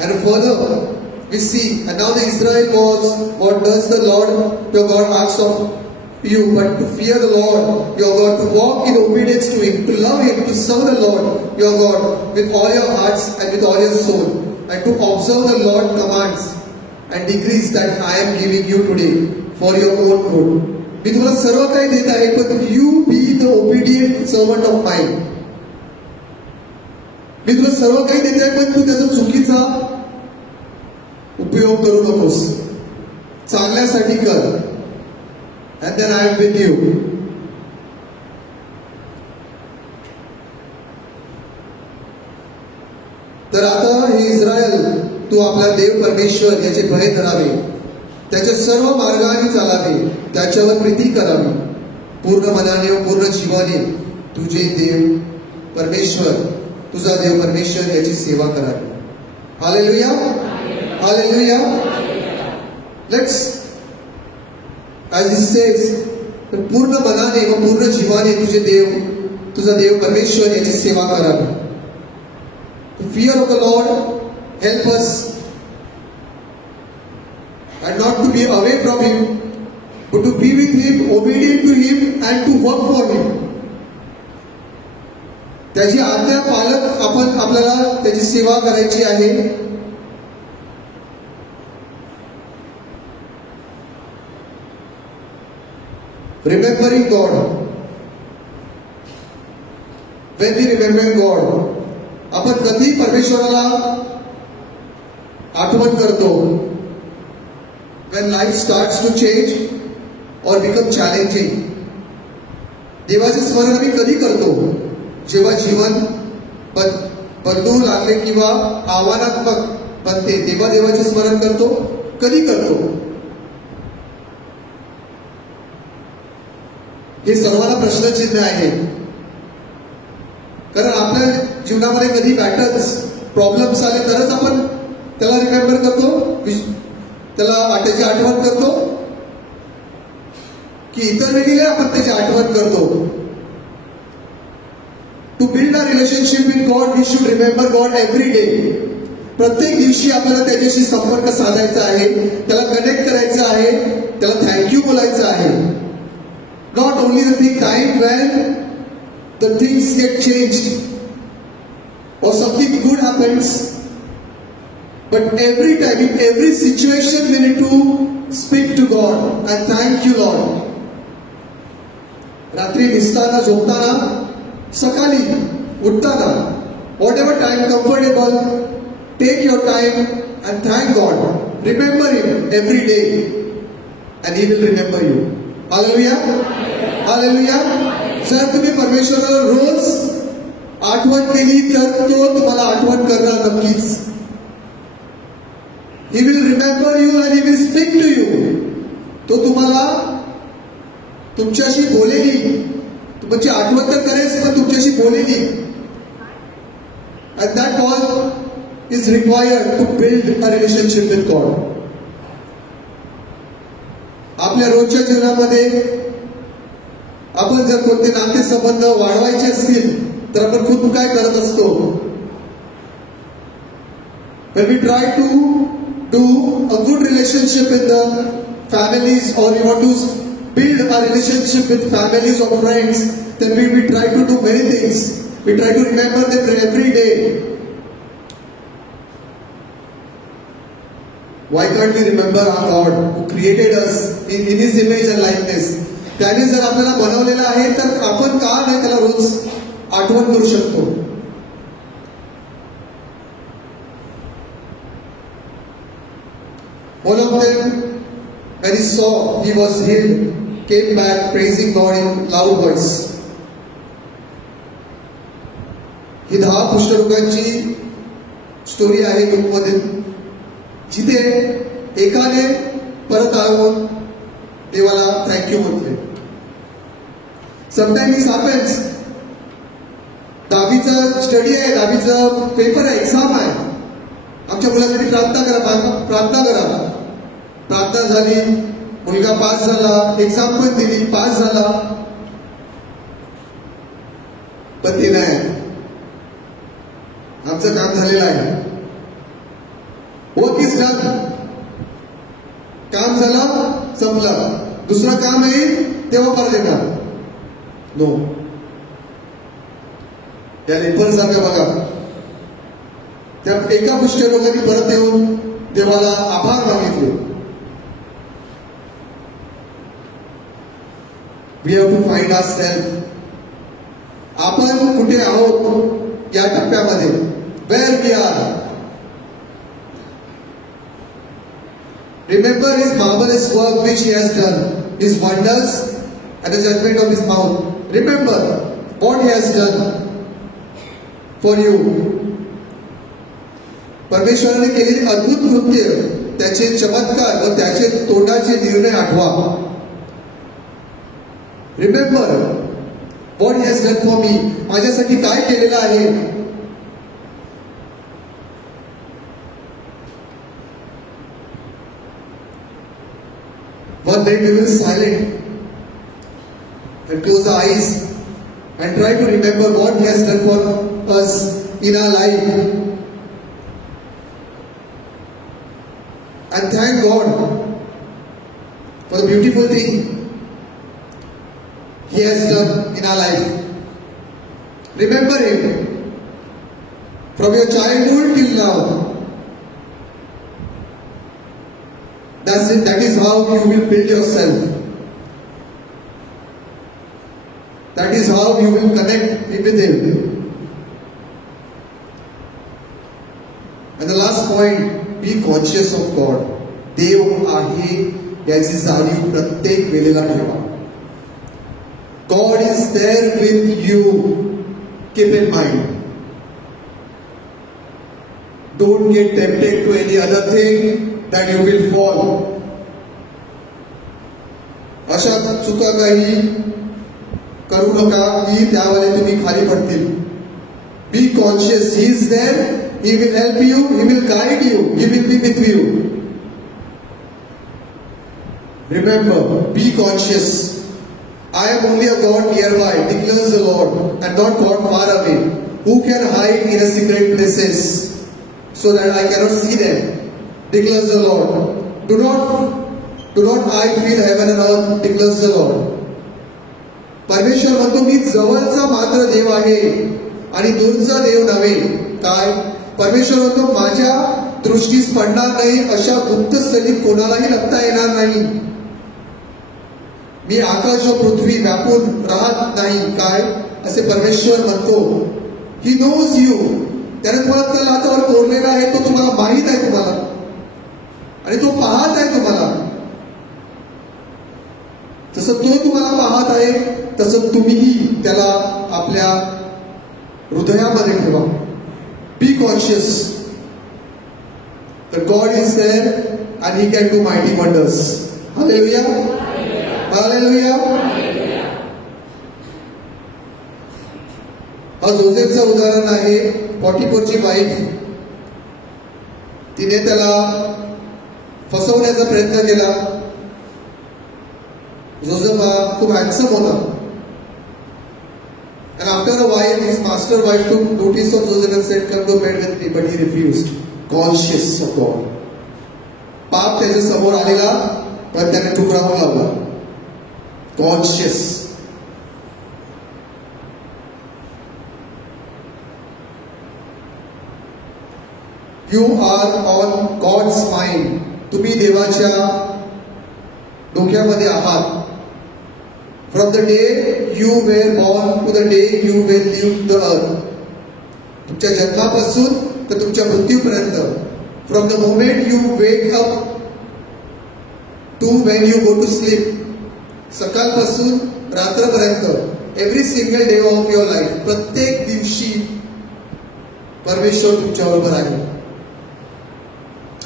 And further, we see, and now the Israel was, what does the Lord your God asks of you, but to fear the Lord your God, to walk in obedience to Him, to love Him, to serve the Lord your God with all your hearts and with all your soul, and to observe the Lord's commands and decrees that I am giving you today for your own good. मी तुम्हाला सर्व काही देत आहे, पण you be the obedient servant of mine. मी तुला सर्व काही देत आहे, पण तू त्याचा चुकीचा उपयोग करू नकोस. चांगल्यासाठी कर. And then I am with you. तर आता हे इस्रायल, तू आपला देव परमेश्वर याचे भय धरावे, त्याच्या सर्व मार्गाने चालावे, त्याच्यावर प्रीती करावी, पूर्ण मनाने व पूर्ण जीवाने तुझे देव परमेश्वर, तुझा देव परमेश्वर याची सेवा करावी. Hallelujah, hallelujah. Let's, as it says, पूर्ण मनाने व पूर्ण जीवाने तुझा देव परमेश्वर याची सेवा करावी. The fear of the Lord help us and not to be away from Him, but to be with Him, obedient to Him and to work for Him. त्याची आज्ञा पालक आपण आपल्याला त्याची सेवा करायची आहे. Remembering God. When we remember God, आपण कधी परमेश्वराला आठवण करतो? When life starts to change or become challenging. देवाचे स्मरण आम्ही कधी करतो? जेव्हा जीवन बदलू लागले किंवा आव्हानात्मक बनते तेव्हा देवाचे स्मरण करतो. कधी करतो? हे सर्वांना प्रश्नचिन्ह आहे. कारण आपल्या जीवनामध्ये कधी बॅटल्स, प्रॉब्लेम्स आले तरच आपण त्याला रिमेंबर करतो, त्याला त्याची आठवण करतो, की इतर वेळी आपण त्याची आठवण करतो. To build a relationship with God we should remember God every day. प्रत्येक दिवशी आपल्याला त्याच्याशी संपर्क साधायचा आहे, त्याला कनेक्ट करायचं आहे, त्याला थँक्यू बोलायचं आहे. Not only the time when the things get changed or something good happens, but every time, in every situation, we need to speak to God and thank you, Lord. रात्री निसताना, झोपताना, सकाळी उठताना, whatever time comfortable, take your time and thank God. Remember Him every day, and He will remember you. Hallelujah, hallelujah. जर तुम्ही परमेश्वराला रोज आठवण केली तर तो तुम्हाला आठवण करणार नक्कीच. He will remember you and He will speak to you. तो तुम्हाला तुमच्याशी बोलेली, तुमची आठवण तर करेल पण तुमच्याशी बोलेली. And that all is required to build a relationship with God. आपल्या रोजच्या जीवनामध्ये आपण जर कोणते नातेसंबंध वाढवायचे असतील तर आपण खूप काय करत असतो? When we try to do a good relationship with the families, or we want to build a relationship with families or friends, then we try to do many things. We try to remember them every day. Why can't we remember our God who created us in His image and likeness? त्याने जर आपल्याला बनवलेलं आहे तर आपण का नाही त्याला रोज आठवण करू शकतो? One of them, when he saw he was healed, came back praising God in loud words. ही 10 कुष्ठरोगांची स्टोरी आहे बुकमध्ये, जिथे एकाने परत आऊन देवाला थँक्यू म्हटले. Sometime this happens. दहावीचा स्टडी आहे, दहावीचा पेपर आहे, एक्झाम आहे. आमच्या मुलासाठी प्रार्थना करा. प्रार्थना झाली, मुलगा पास झाला, एक्झाम पण दिली, पास झाला. पण ते नाही, आमचं काम झालेलं आहे. Work is done. काम झालं, संपलं. दुसरं काम येईल तेव्हा परत येणार. नो. या लेपर सारखं बघा, त्या एका कुष्ठरोगाने परत येऊन देवाला आभार मागितले. We have to find ourselves. आपण कुठे आहोत या टप्प्यामध्ये? Where we are. Remember His marvelous work which He has done, His wonders and the judgment of His mouth. Remember what He has done for you. परमेश्वराने केलेली अद्भुत कृत्य, त्याचे चमत्कार व त्याचे तोंडाचे निर्णय आठवा. Remember what He has done for me. माझ्यासाठी काय केलेलं आहे? One day we will be silent and close our eyes and try to remember what He has done for us in our life. And thank God for the beautiful thing He has done in our life. Remember Him from your childhood till now. That's it. That is how you will build yourself. That is how you will connect with Him. And the last point, be conscious of God. देव आहे याची जाणीव प्रत्येक वेळेला ठेवा. God is there with you. Keep in mind. Don't get tempted to any other thing that you will fall. अशा चुका काही करू नका की त्यावेळी तुम्ही खाली पडतील. Be conscious. He is there. He will help you. He will guide you. He will be with you. Remember, be conscious. I am only a God nearby, declares the Lord, and not God far away. Who can hide in a secret places so that I cannot see them? Declares the Lord. Do not I feel heaven and earth, declares the Lord. परमेश्वर म्हणतो मी जवळचा मात्र देव आहे आणि दूरचा देव नव्हे. काय? परमेश्वर म्हणतो माझ्या दृष्टीस पडणार नाही अशा गुप्त स्थळी कोणालाही लपता येणार नाही. मी आकाश व पृथ्वी व्यापून राहत नाही. काय? असे परमेश्वर म्हणतो. He knows you. त्याने तुम्हाला तल हातावर कोरलेला आहे, तो तुम्हाला माहित आहे तुम्हाला, आणि तो पाहत आहे तुम्हाला. जसं तो तुम्हाला पाहत आहे तसं तुम्हीही त्याला आपल्या हृदयामध्ये ठेवा. Be conscious that God is there and He can do mighty wonders. Hallelujah. Hallelujah. हा जोसेफचं उदाहरण आहे. पॉटिफरची वाईफ, तिने त्याला फसवण्याचा प्रयत्न केला. जोसेफ हा खूप हँडसम होता. And after a while, his master wife took notice of Joseph and said, "Come to bed with me," but he refused. Conscious of God. पाप त्याच्या समोर आलेला, पण त्याने चूक राहून लावला. Conscious. You are on God's mind. तुम्ही देवाच्या डोक्यामध्ये आहात. From the day you were born to the day you were live the earth. तुमच्या जन्मापासून तर तुमच्या मृत्यूपर्यंत, from the moment you wake up to when you go to sleep, सकाळपासून रात्रपर्यंत, every single day of your life, प्रत्येक दिवशी परमेश्वर तुमच्या बरोबर आहे.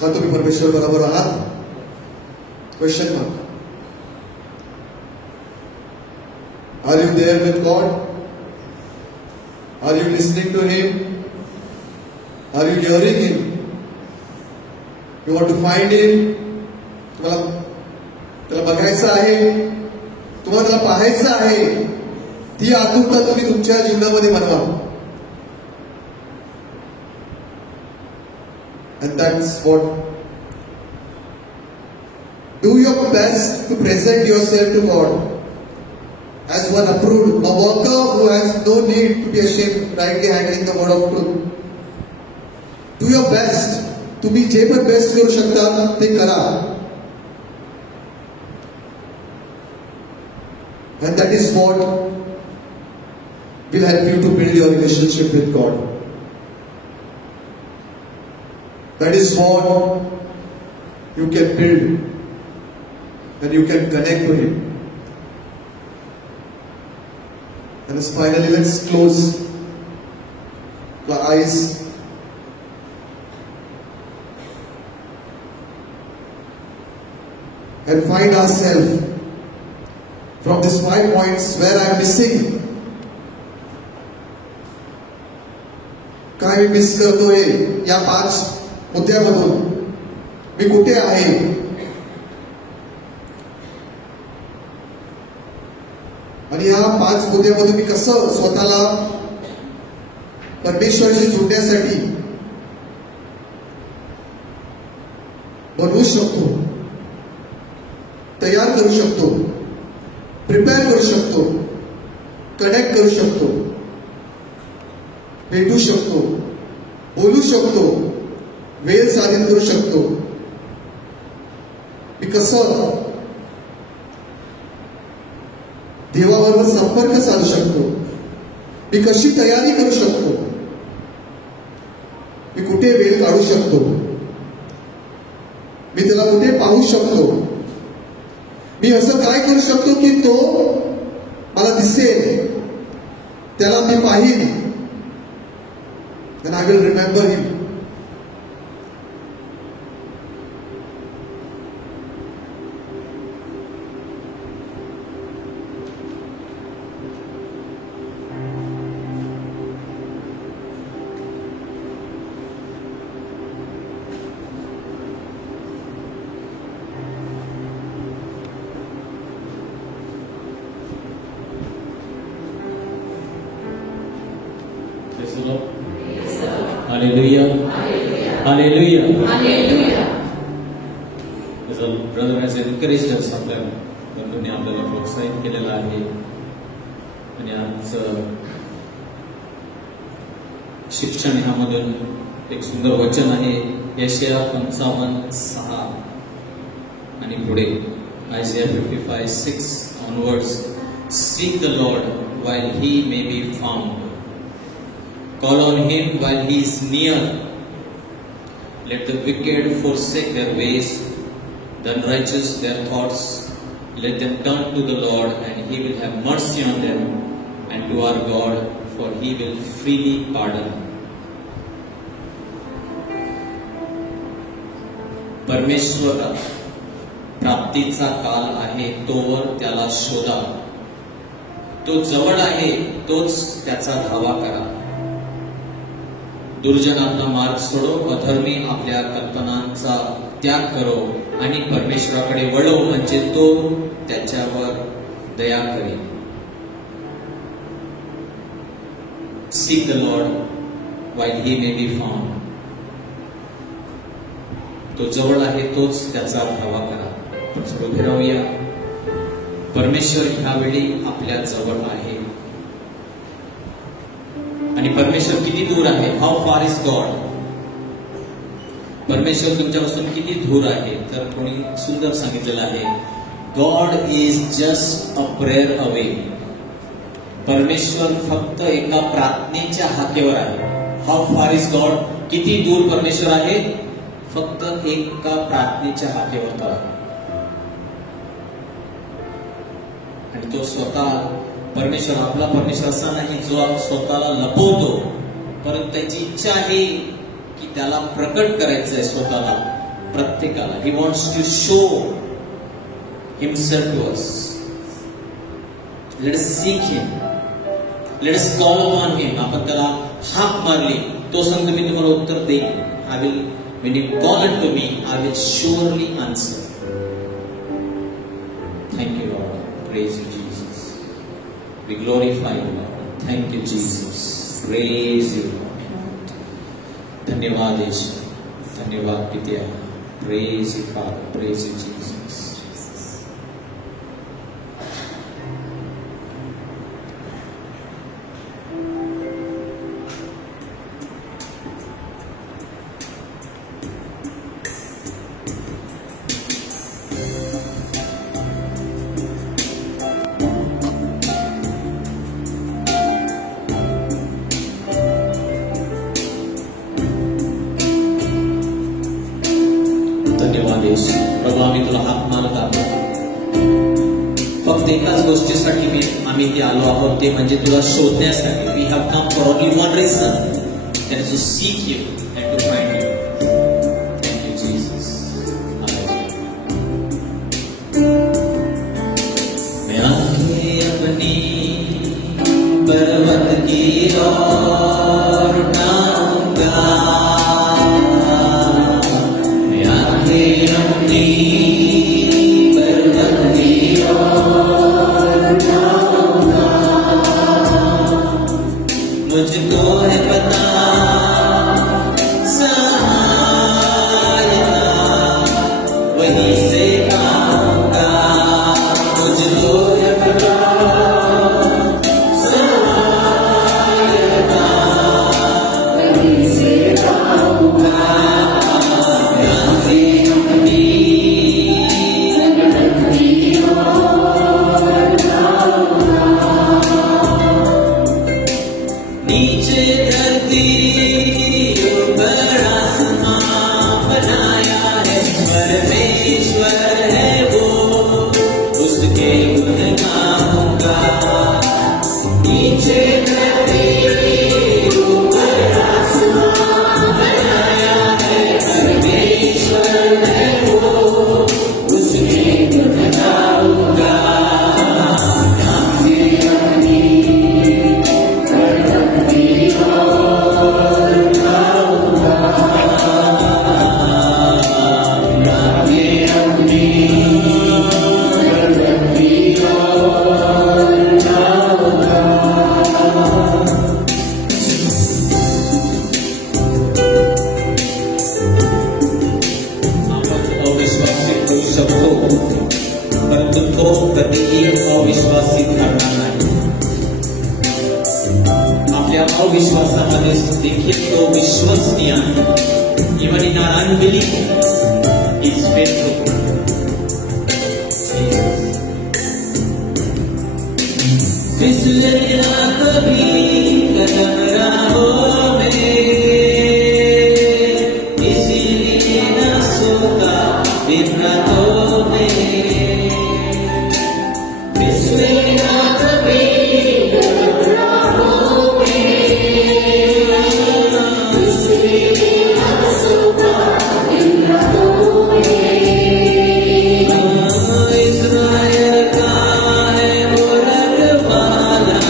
का तुम्ही परमेश्वर बरोबर आहात? Question mark. Are you there with God? Are you listening to Him? Are you hearing Him? You want to find Him? तुम्हाला त्याला बघायचं आहे, तुम्हाला त्याला पाहायचं आहे. ती आतुरता तुम्ही तुमच्या जीवनामध्ये बनवा. And that's what. Do your best to present yourself to God as one approved, a worker who has no need to be ashamed, rightly handling the word of truth. Do your best. तुम्ही जे पण बेस्ट करू शकता ते करा. And that is what will help you to build your relationship with God. That is what you can build, and you can connect to Him. And finally, let's close the eyes. And find ourselves from these 5 points where I am missing. काय मी मिस करतोय या 5 मुद्द्यामधून? मी कुठे आहे? आणि या 5 मुद्द्यामधून मी कसं स्वतःला परमेश्वराशी जोडण्यासाठी बनवू शकतो, तयार करू शकतो, प्रिपेअर करू शकतो, कनेक्ट करू शकतो, भेटू शकतो, बोलू शकतो, वेळ साधित करू शकतो. मी कसं देवाबरोबर संपर्क साधू शकतो, मी कशी तयारी करू शकतो, मी कुठे वेळ काढू शकतो, मी त्याला कुठे पाहू शकतो, मी असं काय करू शकतो की तो मला दिसेल, त्याला मी पाहीन, then I will remember him. Hallelujah. Hallelujah. Hallelujah. As a brother has encouraged us आपल्या बंधूंनी आपल्याला प्रोत्साहित केलेलं आहे. आणि आज शिक्षण ह्यामधून एक सुंदर वचन आहे, यशाया 55:6 आणि पुढे Isaiah 55:6 onwards. Seek the Lord while He may be found. Call on Him while He is near. Let the wicked forsake their ways, the unrighteous their thoughts. Let them turn to the Lord, and He will have mercy on them, and to our God, for He will freely pardon. परमेश्वर प्राप्तीचा काल आहे, तोवर त्याला शोधा. तो जवळ आहे, तोच त्याचा धावा करा. दुर्जन आपला मार्ग सोडो, अधर्मी आपल्या कल्पनांचा त्याग करो आणि परमेश्वराकडे वळो, म्हणजे तो त्याच्यावर दया करेल. Seek the Lord while He may be found. तो जवळ आहे, तोच त्याचा धावा करा. आपण उभे राहूया. परमेश्वर ह्यावेळी आपल्या जवळ आहे. आणि परमेश्वर किती दूर आहे? हाऊ फार इज गॉड? परमेश्वर तुमच्यापासून किती दूर आहे? तर कोणी सुंदर सांगितलेलं आहे, God is just a prayer away. परमेश्वर फक्त एका प्रार्थनेच्या हाकेवर आहे. हाऊ फार इज गॉड? किती दूर परमेश्वर आहे? फक्त एका प्रार्थनेच्या हाकेवर तर आहे. आणि तो स्वतः परमेश्वर, आपला परमेश्वर असा नाही जो स्वतःला लपवतो, परंतु त्याची इच्छा आहे की त्याला प्रकट करायचं आहे स्वतःला प्रत्येकाला. He wants to show himself to us. Let us seek him, let us call on him. आपण त्याला हाक मारली, तो सांगतो मी तुम्हाला उत्तर देईन. I will, when you call it to me, I will surely answer. Thank you Lord. Praise you Jesus. We glorify you Lord. Thank you Jesus. Praise you Lord. धन्यवाद येशू, धन्यवाद पित्या. Praise you father, praise you Jesus. प्रभू, आम्ही तुला हाक मारत आहोत. फक्त एकाच गोष्टीसाठी आम्ही इथे आलो आहोत, ते म्हणजे तुला शोधण्यासाठी. We have come for only one reason, that is to seek you and to find you. Thank you Jesus. मैं आके अपनी पर्वत की ओर उठाऊंगा, मैं आके अपनी पर्वत की ओर उठाऊंगा. मुझको है पता सहायता वहीं से पाऊंगा. मुझको है पता सहायता वहीं से पाऊंगा. नीचे धरती ऊपर आसमां बनाया है, परमेश्वर है वो, उसके गुण गाऊंगा. नीचे धरती ऊपर आसमां बनाया है, परमेश्वर है वो, उसके गुण गाऊंगा. परंतु तो कधीही अविश्वासी ठरणार नाही. आपल्या अविश्वासामध्ये देखील तो विश्वसनीय आहे. Even in our unbelief, he is faithful. फिसले ना कभी कदम राहों में, इसीलिए न सोता दिन रातों में. फिसले ना कभी कदम राहों में, इसीलिए न सोता दिन रातों में. इस्राएल का है वो रखवाला,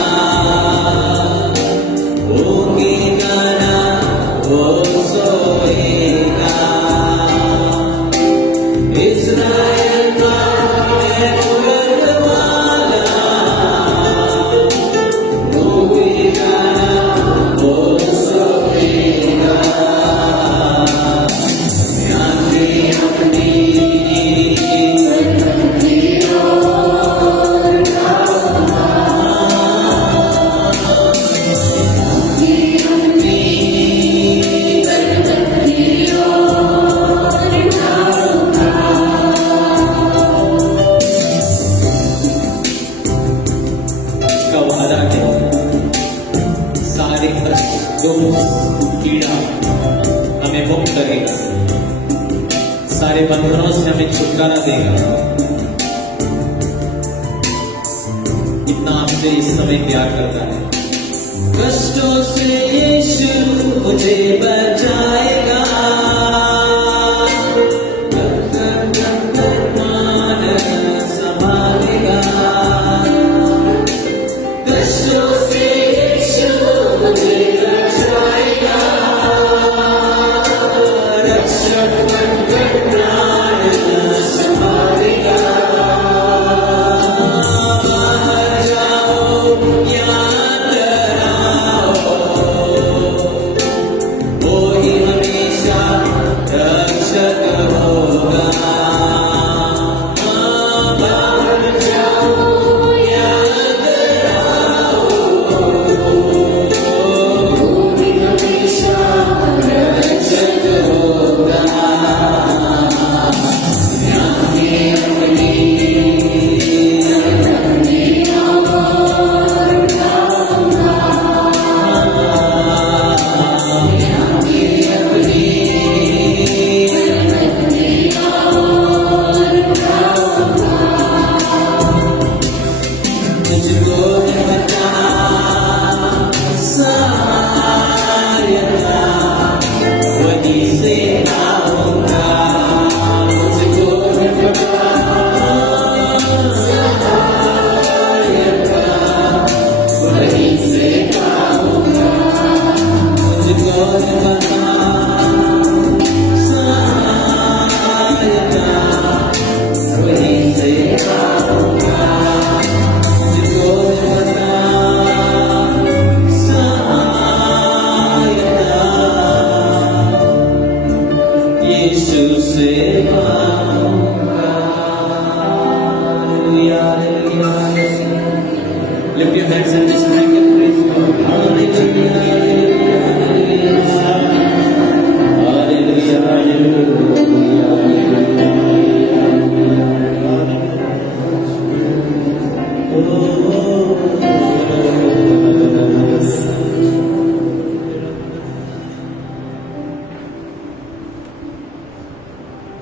उसका वादा है, सारे कष्ट दुख पीड़ा हमें मुक्त करेगा, सारे बंधनों से हमें छुटकारा देगा। इतना आपसे इस समय प्यार करता है। कष्टों से यीशु मुझे बचाएगा, संभालेगा। कष्टों से यीशु मुझे बचाएगा, रक्षक बनकर प्राण संभालेगा। बाहर जाओ या अंदर आओ, वो ही हमेशा रक्षक होगा। बाहर जाओ या अंदर आओ, वो ही हमेशा रक्षक होगा। Lift your hands and just thank and praise God. Hallelujah, hallelujah, hallelujah,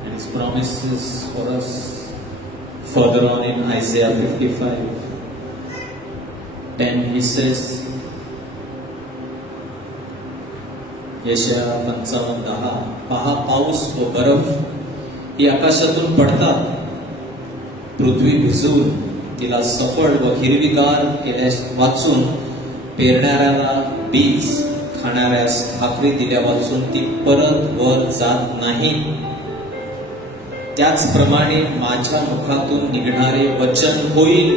And His promises for us further on in Isaiah 55:10 He says, यशाया 55:10 पहा पाऊस व बर्फ ही आकाशातून पडतात, पृथ्वी भिजवून तिला सफळ व हिरवीगार केल्यास वाचून, पेरणाऱ्याला बीज खाणाऱ्यास भाकरी दिल्या वाचून ती परत वर जात नाही, त्याचप्रमाणे माझ्या मुखातून निघणारे वचन होईल,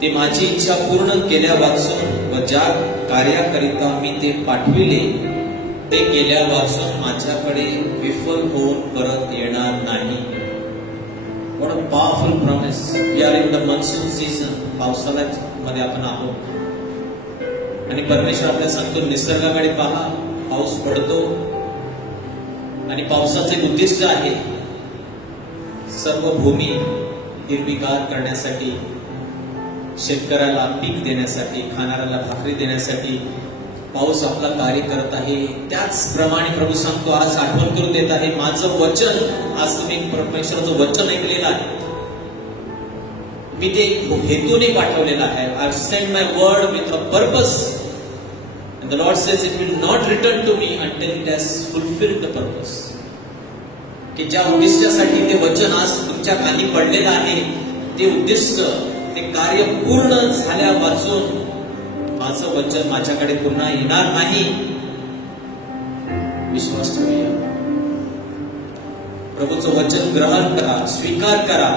ते माझी इच्छा पूर्ण केल्या वाचून व ज्या कार्याकरिता मी ते पाठविले ते केल्या वाचून माझ्याकडे विफल होऊन परत येणार नाही. What a powerful promise. We are in the monsoon season. पावसाळ्यामध्ये आपण आहोत आणि परमेश्वर आपल्याला सांगतो, निसर्गाकडे पहा, पाऊस पडतो आणि पावसाचे उद्दिष्ट आहे सर्व भूमी हिरवीगार करण्यासाठी, शेतकऱ्याला पीक देण्यासाठी, खाणाऱ्याला भाकरी देण्यासाठी पाऊस आपला कार्य करत आहे. त्याचप्रमाणे प्रभू सांगतो, आज आठवण करून देत आहे, माझं वचन, आज तुम्ही परमेश्वराचं वचन ऐकलेलं आहे, मी ते हेतूने पाठवलेलं आहे. I have sent my word with a purpose and the Lord says it will not return to me until it has fulfilled the purpose. की ज्या उद्दिष्टासाठी ते वचन आज तुमच्या खाली पडलेलं आहे, ते उद्दिष्ट, ते कार्य पूर्ण झाल्या वाचून माझं वचन माझ्याकडे पुन्हा येणार नाही. विश्वास ठेवूया, प्रभूचं वचन ग्रहण करा, स्वीकार करा,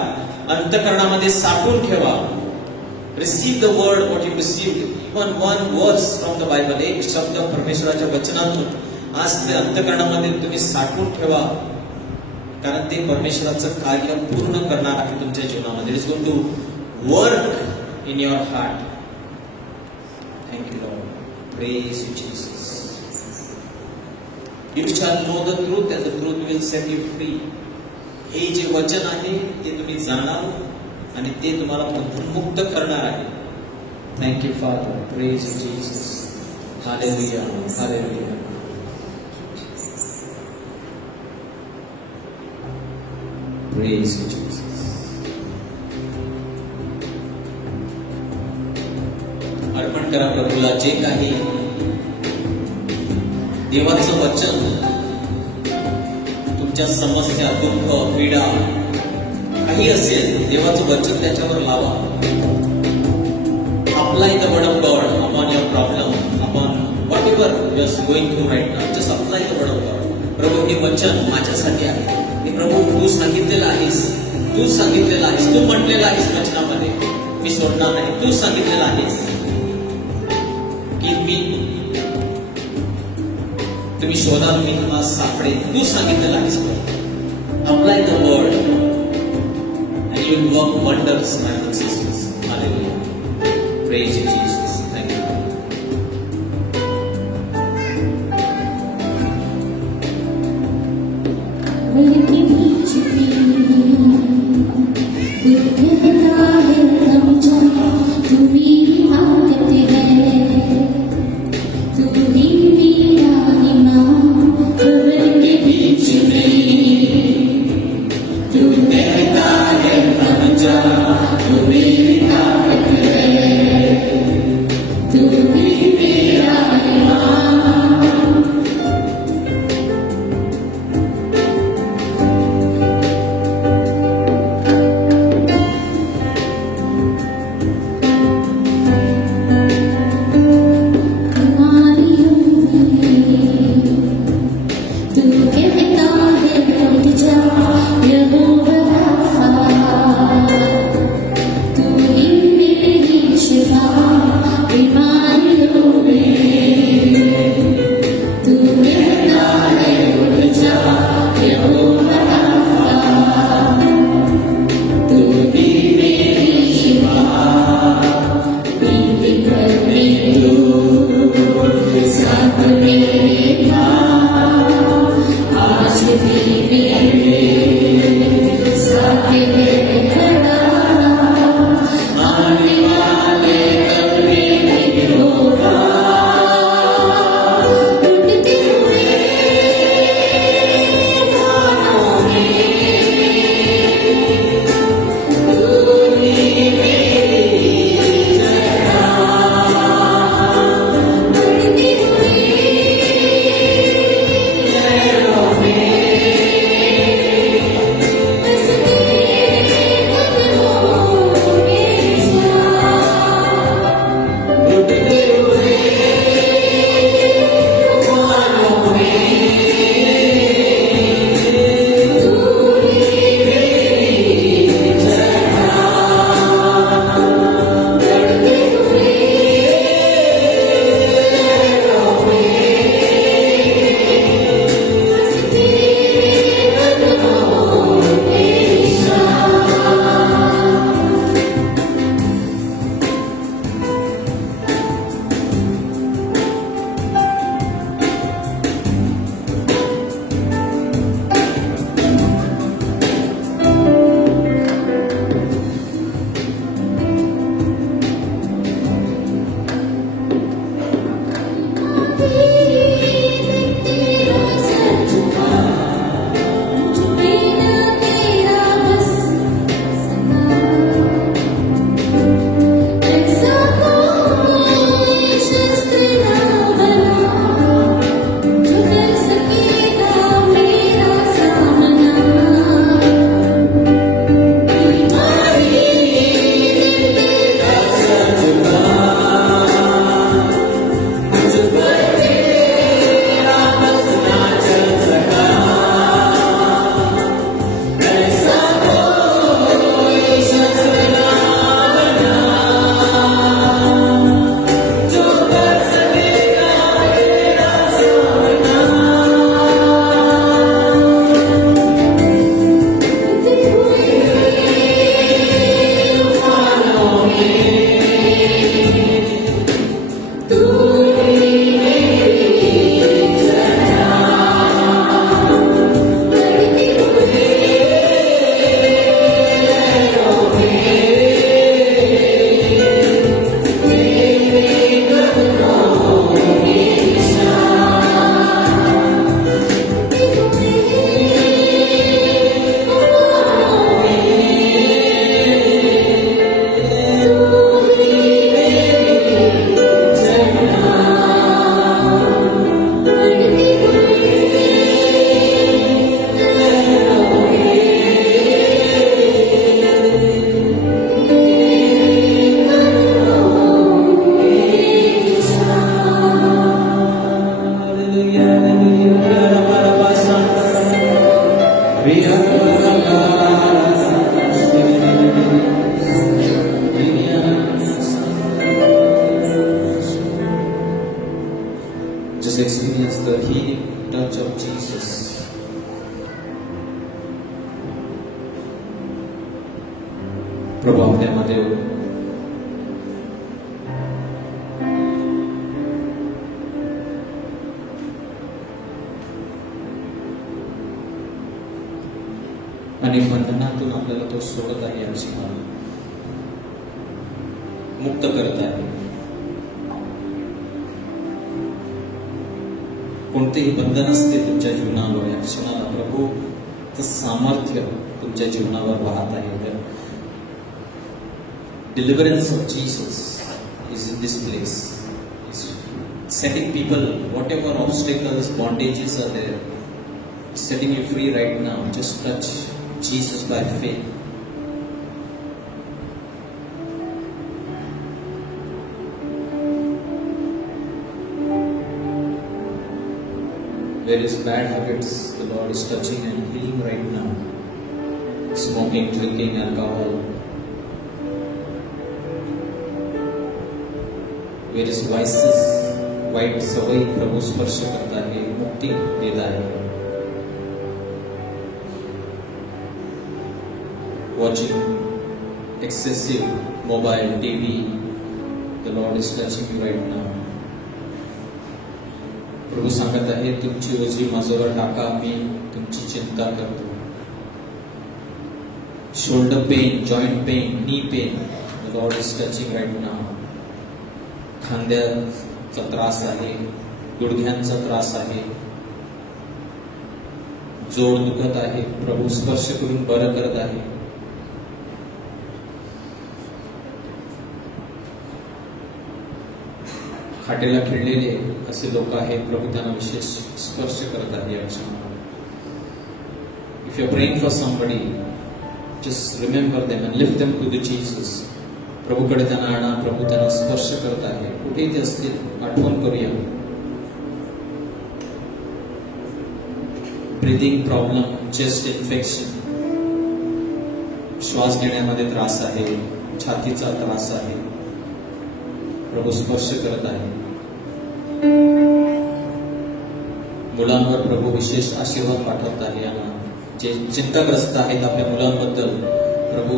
अंतःकरणामध्ये साठवून ठेवा. Receive the word what you received, even one words from the Bible, एक शब्द परमेश्वराच्या वचनातून आज ते अंतःकरणामध्ये तुम्ही साठवून ठेवा, कारण ते परमेश्वराचं कार्य पूर्ण करणार आहे तुमच्या जीवनामध्ये. It is going to work in your heart. Thank you Lord. Praise you Jesus. You shall know the truth and the truth will set you free. हे जे वचन आहे ते तुम्ही जाणार आणि ते तुम्हाला बंधनमुक्त करणार आहे. Thank you, Father. Praise you, Jesus. Hallelujah. Hallelujah. Praise you, Jesus. अर्पण करा प्रभूला जे काही देवाचं वचन तुमच्या समस्या, दुःख, पीडा काही असेल, देवाचं वचन त्याच्यावर लावा. Apply the word of God upon your problem, upon whatever you are going through right now. Just apply the word of God. प्रभू हे वचन माझ्यासाठी आहे. हे प्रभू तू सांगितलेलं आहेस, तू सांगितलेलं आहेस, तू म्हटलेलं आहेस वचनामध्ये, मी सोडणार नाही. तू सांगितलेलं आहेस की तुम्ही शोधाल, मी तुम्हाला सापडेल. तू सांगितलेलं आहेस. Apply the word and you will work wonders, my sisters. Hallelujah. Praise you, Jesus. Thank you. Just experience the healing touch of Jesus. प्रभू आपल्यामध्ये अनेक बंधनातून आपल्याला तो सोडत आहे, याची मुक्त करत आहे. कोणतेही बंधन असते तुमच्या जीवनावर, या क्षणाला प्रभूचं सामर्थ्य तुमच्या जीवनावर वाहत आहे. Deliverance of Jesus is in this place. It's setting people, whatever obstacles, bondages are there, setting you free right now. Just touch Jesus by faith. Various bad habits the Lord is touching and healing right now. Smoking, drinking, alcohol. Various vices, white सवयी प्रभू स्पर्श करत आहे, मुक्ती देत आहे. Watching excessive mobile, TV, the Lord is touching you right now. प्रभू सांगत आहे, तुमची ओझी माझ्यावर टाका, मी तुमची चिंता करतो. Shoulder pain, joint pain, knee pain, the Lord is touching right now. खांद्याचा त्रास आहे, गुडघ्यांचा त्रास आहे, जोड दुखत आहे, प्रभू स्पर्श करून बरं करत आहे. खाटेला खिळलेले असे लोक आहेत, प्रभू त्यांना विशेष स्पर्श करत आहे. If you are praying for somebody, just remember them and lift them to the Jesus. प्रभूकडे त्यांना आणा, प्रभू त्यांना स्पर्श करत आहे. कुठे ते असतील आठवण करूया. ब्रीदिंग प्रॉब्लेम, चेस्ट इन्फेक्शन, श्वास घेण्यामध्ये त्रास आहे, छातीचा त्रास आहे, प्रभू स्पर्श करत आहे. मुलांवर प्रभू विशेष आशीर्वाद पाठवत आहे. जे चिंताग्रस्त आहेत आपल्या मुलांबद्दल, प्रभू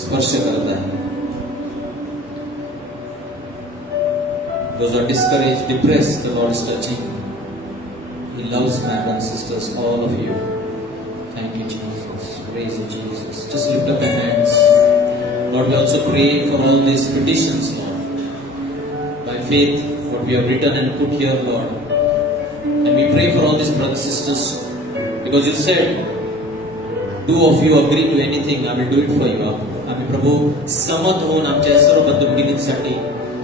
स्पर्श करत आहे. Those are discouraged, depressed, the Lord is touching. He loves my brothers and sisters, all of you. Thank you, Jesus. Praise you, Jesus. Just lift up your hands. Lord, we also pray for all these petitions, Lord. By faith, what we have written and put here, Lord. And we pray for all these brothers and sisters, because you said, two of you agree to anything, I will do it for you. आम्ही प्रभू समत होऊन आमच्या सर्व बंधू भगिनींसाठी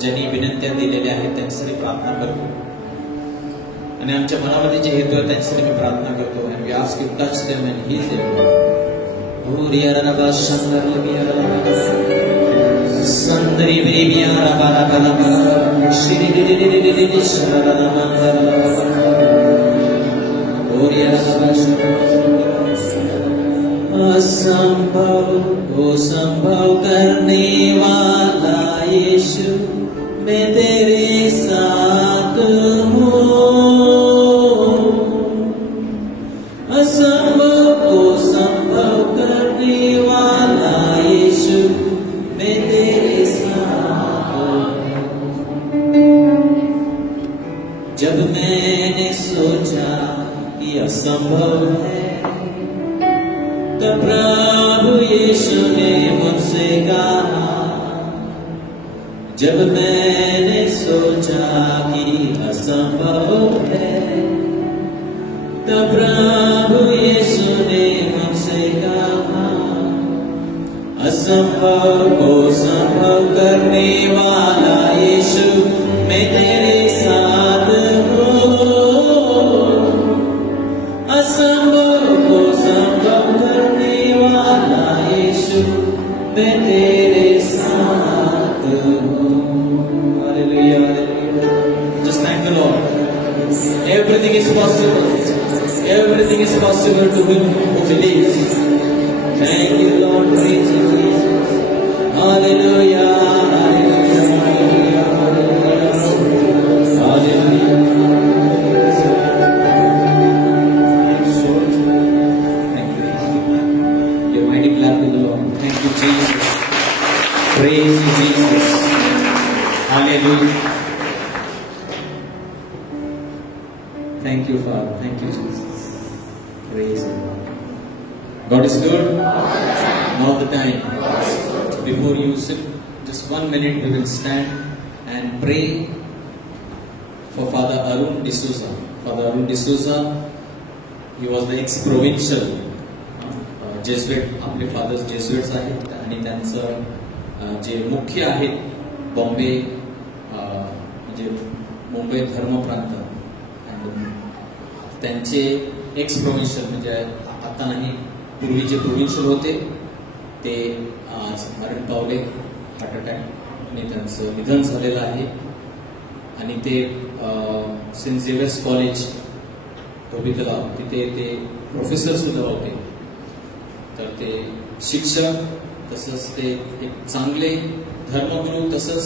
ज्यांनी विनंत्या दिलेल्या आहेत त्यांच्यासाठी प्रार्थना करतो. आणि आमच्या मनामध्ये जे हेतू आहे त्यांच्यासाठी मी प्रार्थना करतो. And we ask you touch them and heal them. Sandri Baby Arabara Shri असंभव करने वाला यीशु, मैं तेरे साथ हूँ. असंभव को संभव करने वाला यीशु, मैं तेरे साथ हूँ. जब मैंने सोचा कि असंभव है, तब प्रभु यीशु ने मुझसे कहा. जब मैंने सोचा कि असंभव है, तब प्रभु यीशु ने मुझसे कहा. असंभव को संभव करने वाला यीशु, मैं तेरे साथ हूँ. असंभव को संभव करने वाला यीशु, मैं तेरे साथ हूँ. Hallelujah, hallelujah. Just thank the Lord. Everything is possible. Everything is possible to him who believes. Thank you, Lord. Praise you, Jesus. Hallelujah, hallelujah, hallelujah, hallelujah. Hallelujah. Thank you, Father. Thank you, Jesus. Praise God. God is good all the time. Before you sit, just 1 minute, we will stand and pray for Father Arun D'Souza. Father Arun D'Souza, he was the ex-provincial जेसुएट. आपले फादर्स जेसुएट्स आहेत आणि त्यांचं जे मुख्य आहेत बॉम्बे म्हणजे मुंबई धर्म प्रांत, त्यांचे एक्स प्रोव्हिन्शियल म्हणजे आता नाही, पूर्वी जे प्रोव्हिन्शियल होते ते आज मरण पावले हार्ट अटॅकने. त्यांचं निधन झालेलं आहे आणि ते सेंट झेवियर्स कॉलेज धोबी तलाव तिथे ते प्रोफेसर सुद्धा होते. तर ते शिक्षक, तसंच ते एक चांगले धर्मगुरू, तसंच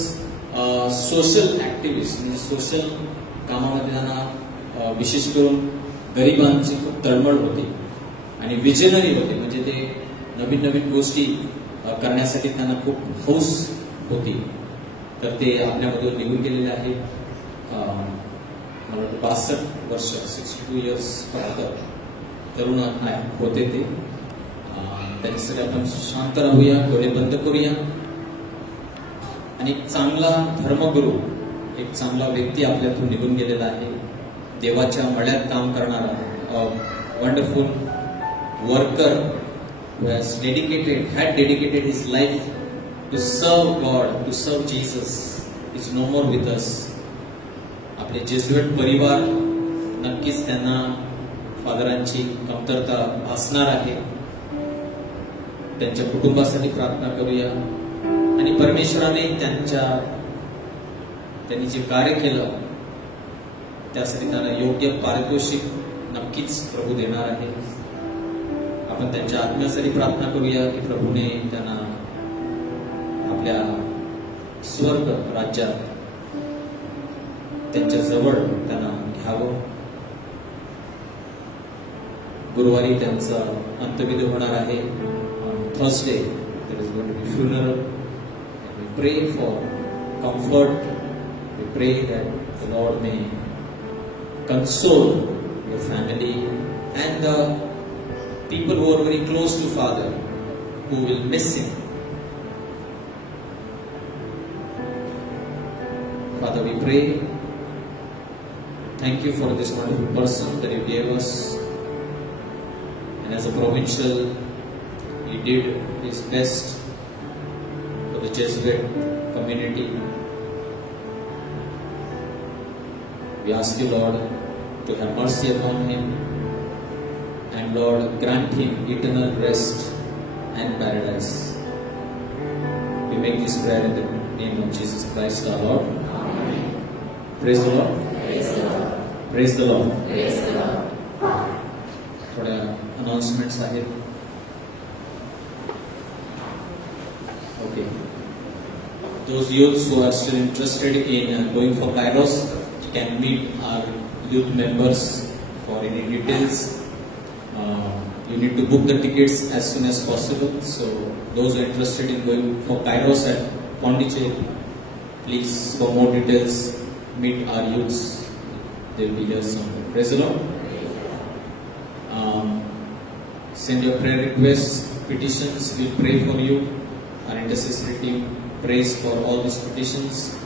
सोशल ऍक्टिव्हिस्ट म्हणजे सोशल कामामध्ये त्यांना विशेष करून गरिबांची खूप तळमळ होती आणि विजनरी होते. म्हणजे ते नवीन नवीन गोष्टी करण्यासाठी त्यांना खूप हौस होती. तर ते आपल्यामधून निघून गेलेले आहेत. मला वाटतं 62 वर्ष 62 इयर्स फक्त तरुण होते ते. त्यांच्यासाठी आपण शांत राहूया, डोळे बंद करूया आणि एक चांगला धर्मगुरू, एक चांगला व्यक्ती आपल्यातून निघून गेलेला आहे. देवाच्या मळ्यात काम करणारा wonderful worker had dedicated his life to serve God, to serve Jesus, is no more with us. आपले जेजुएट परिवार नक्कीच त्यांना फादरांची कमतरता असणार आहे. त्यांच्या कुटुंबासाठी प्रार्थना करूया आणि परमेश्वराने त्यांनी जे कार्य केलं त्यासाठी त्यांना योग्य पारितोषिक नक्कीच प्रभू देणार आहे. आपण त्यांच्या आत्म्यासाठी प्रार्थना करूया की प्रभूने त्यांना आपल्या स्वर्ग राज्यात त्यांच्या जवळ त्यांना घ्यावं. गुरुवारी त्यांचा अंत्यविधी होणार आहे. Thursday there is going to be funeral. And we pray for comfort. We pray that the Lord may console your family and the people who are very close to Father, who will miss him. Father, we pray. Thank you for this wonderful person that you gave us. And as a provincial, he did his best for the Jesuit community. We ask you, Lord, to have mercy upon him and Lord, grant him eternal rest and paradise. We make this prayer in the name of Jesus Christ our Lord. Amen. Praise the Lord. Praise the Lord. Praise the Lord. Praise the Lord. थोड्या announcements आहेत. Okay. Those youths who are still interested in going for Kairos can meet our youth members for any details. You need to book the tickets as soon as possible. So those who are interested in going for Kairos at Pondicherry, please, for more details, meet our youths. They will be here somewhere. Praise the Lord. Send your prayer requests, petitions. We pray for you. Our intercessory team prays for all these petitions.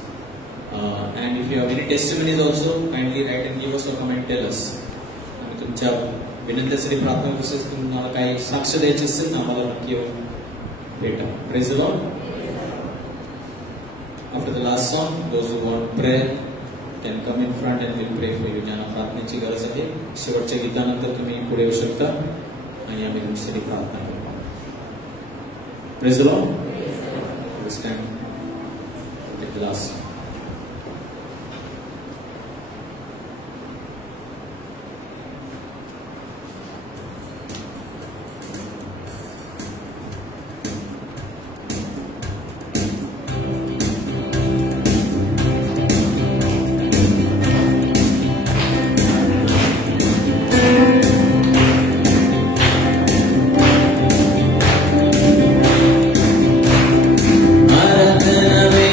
And if you have any testimonies also, kindly write and give us a comment, tell us. आम्ही तुमच्या विनंतीसाठी प्रार्थना तसेच तुम्हाला काही साक्ष द्यायची असेल ना आम्हाला नक्की भेटा. Praise the Lord. After the last song, those who want prayer can come in front and we'll pray for you. ज्यांना प्रार्थनेची गरज आहे शेवटच्या गीतानंतर तुम्ही पुढे येऊ शकता आणि आम्ही तुमच्यासाठी प्रार्थना करू. Praise the Lord. Let's stand at the last song. Maratana ve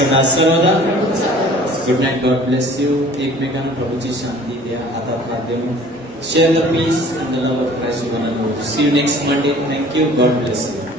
सदा सर्वदा. Good night. God bless you. एकमेकांना प्रभूची शांती द्या. हातात हात देऊन share the peace and the love of Christ one another. See you next Monday. Thank you. God bless you.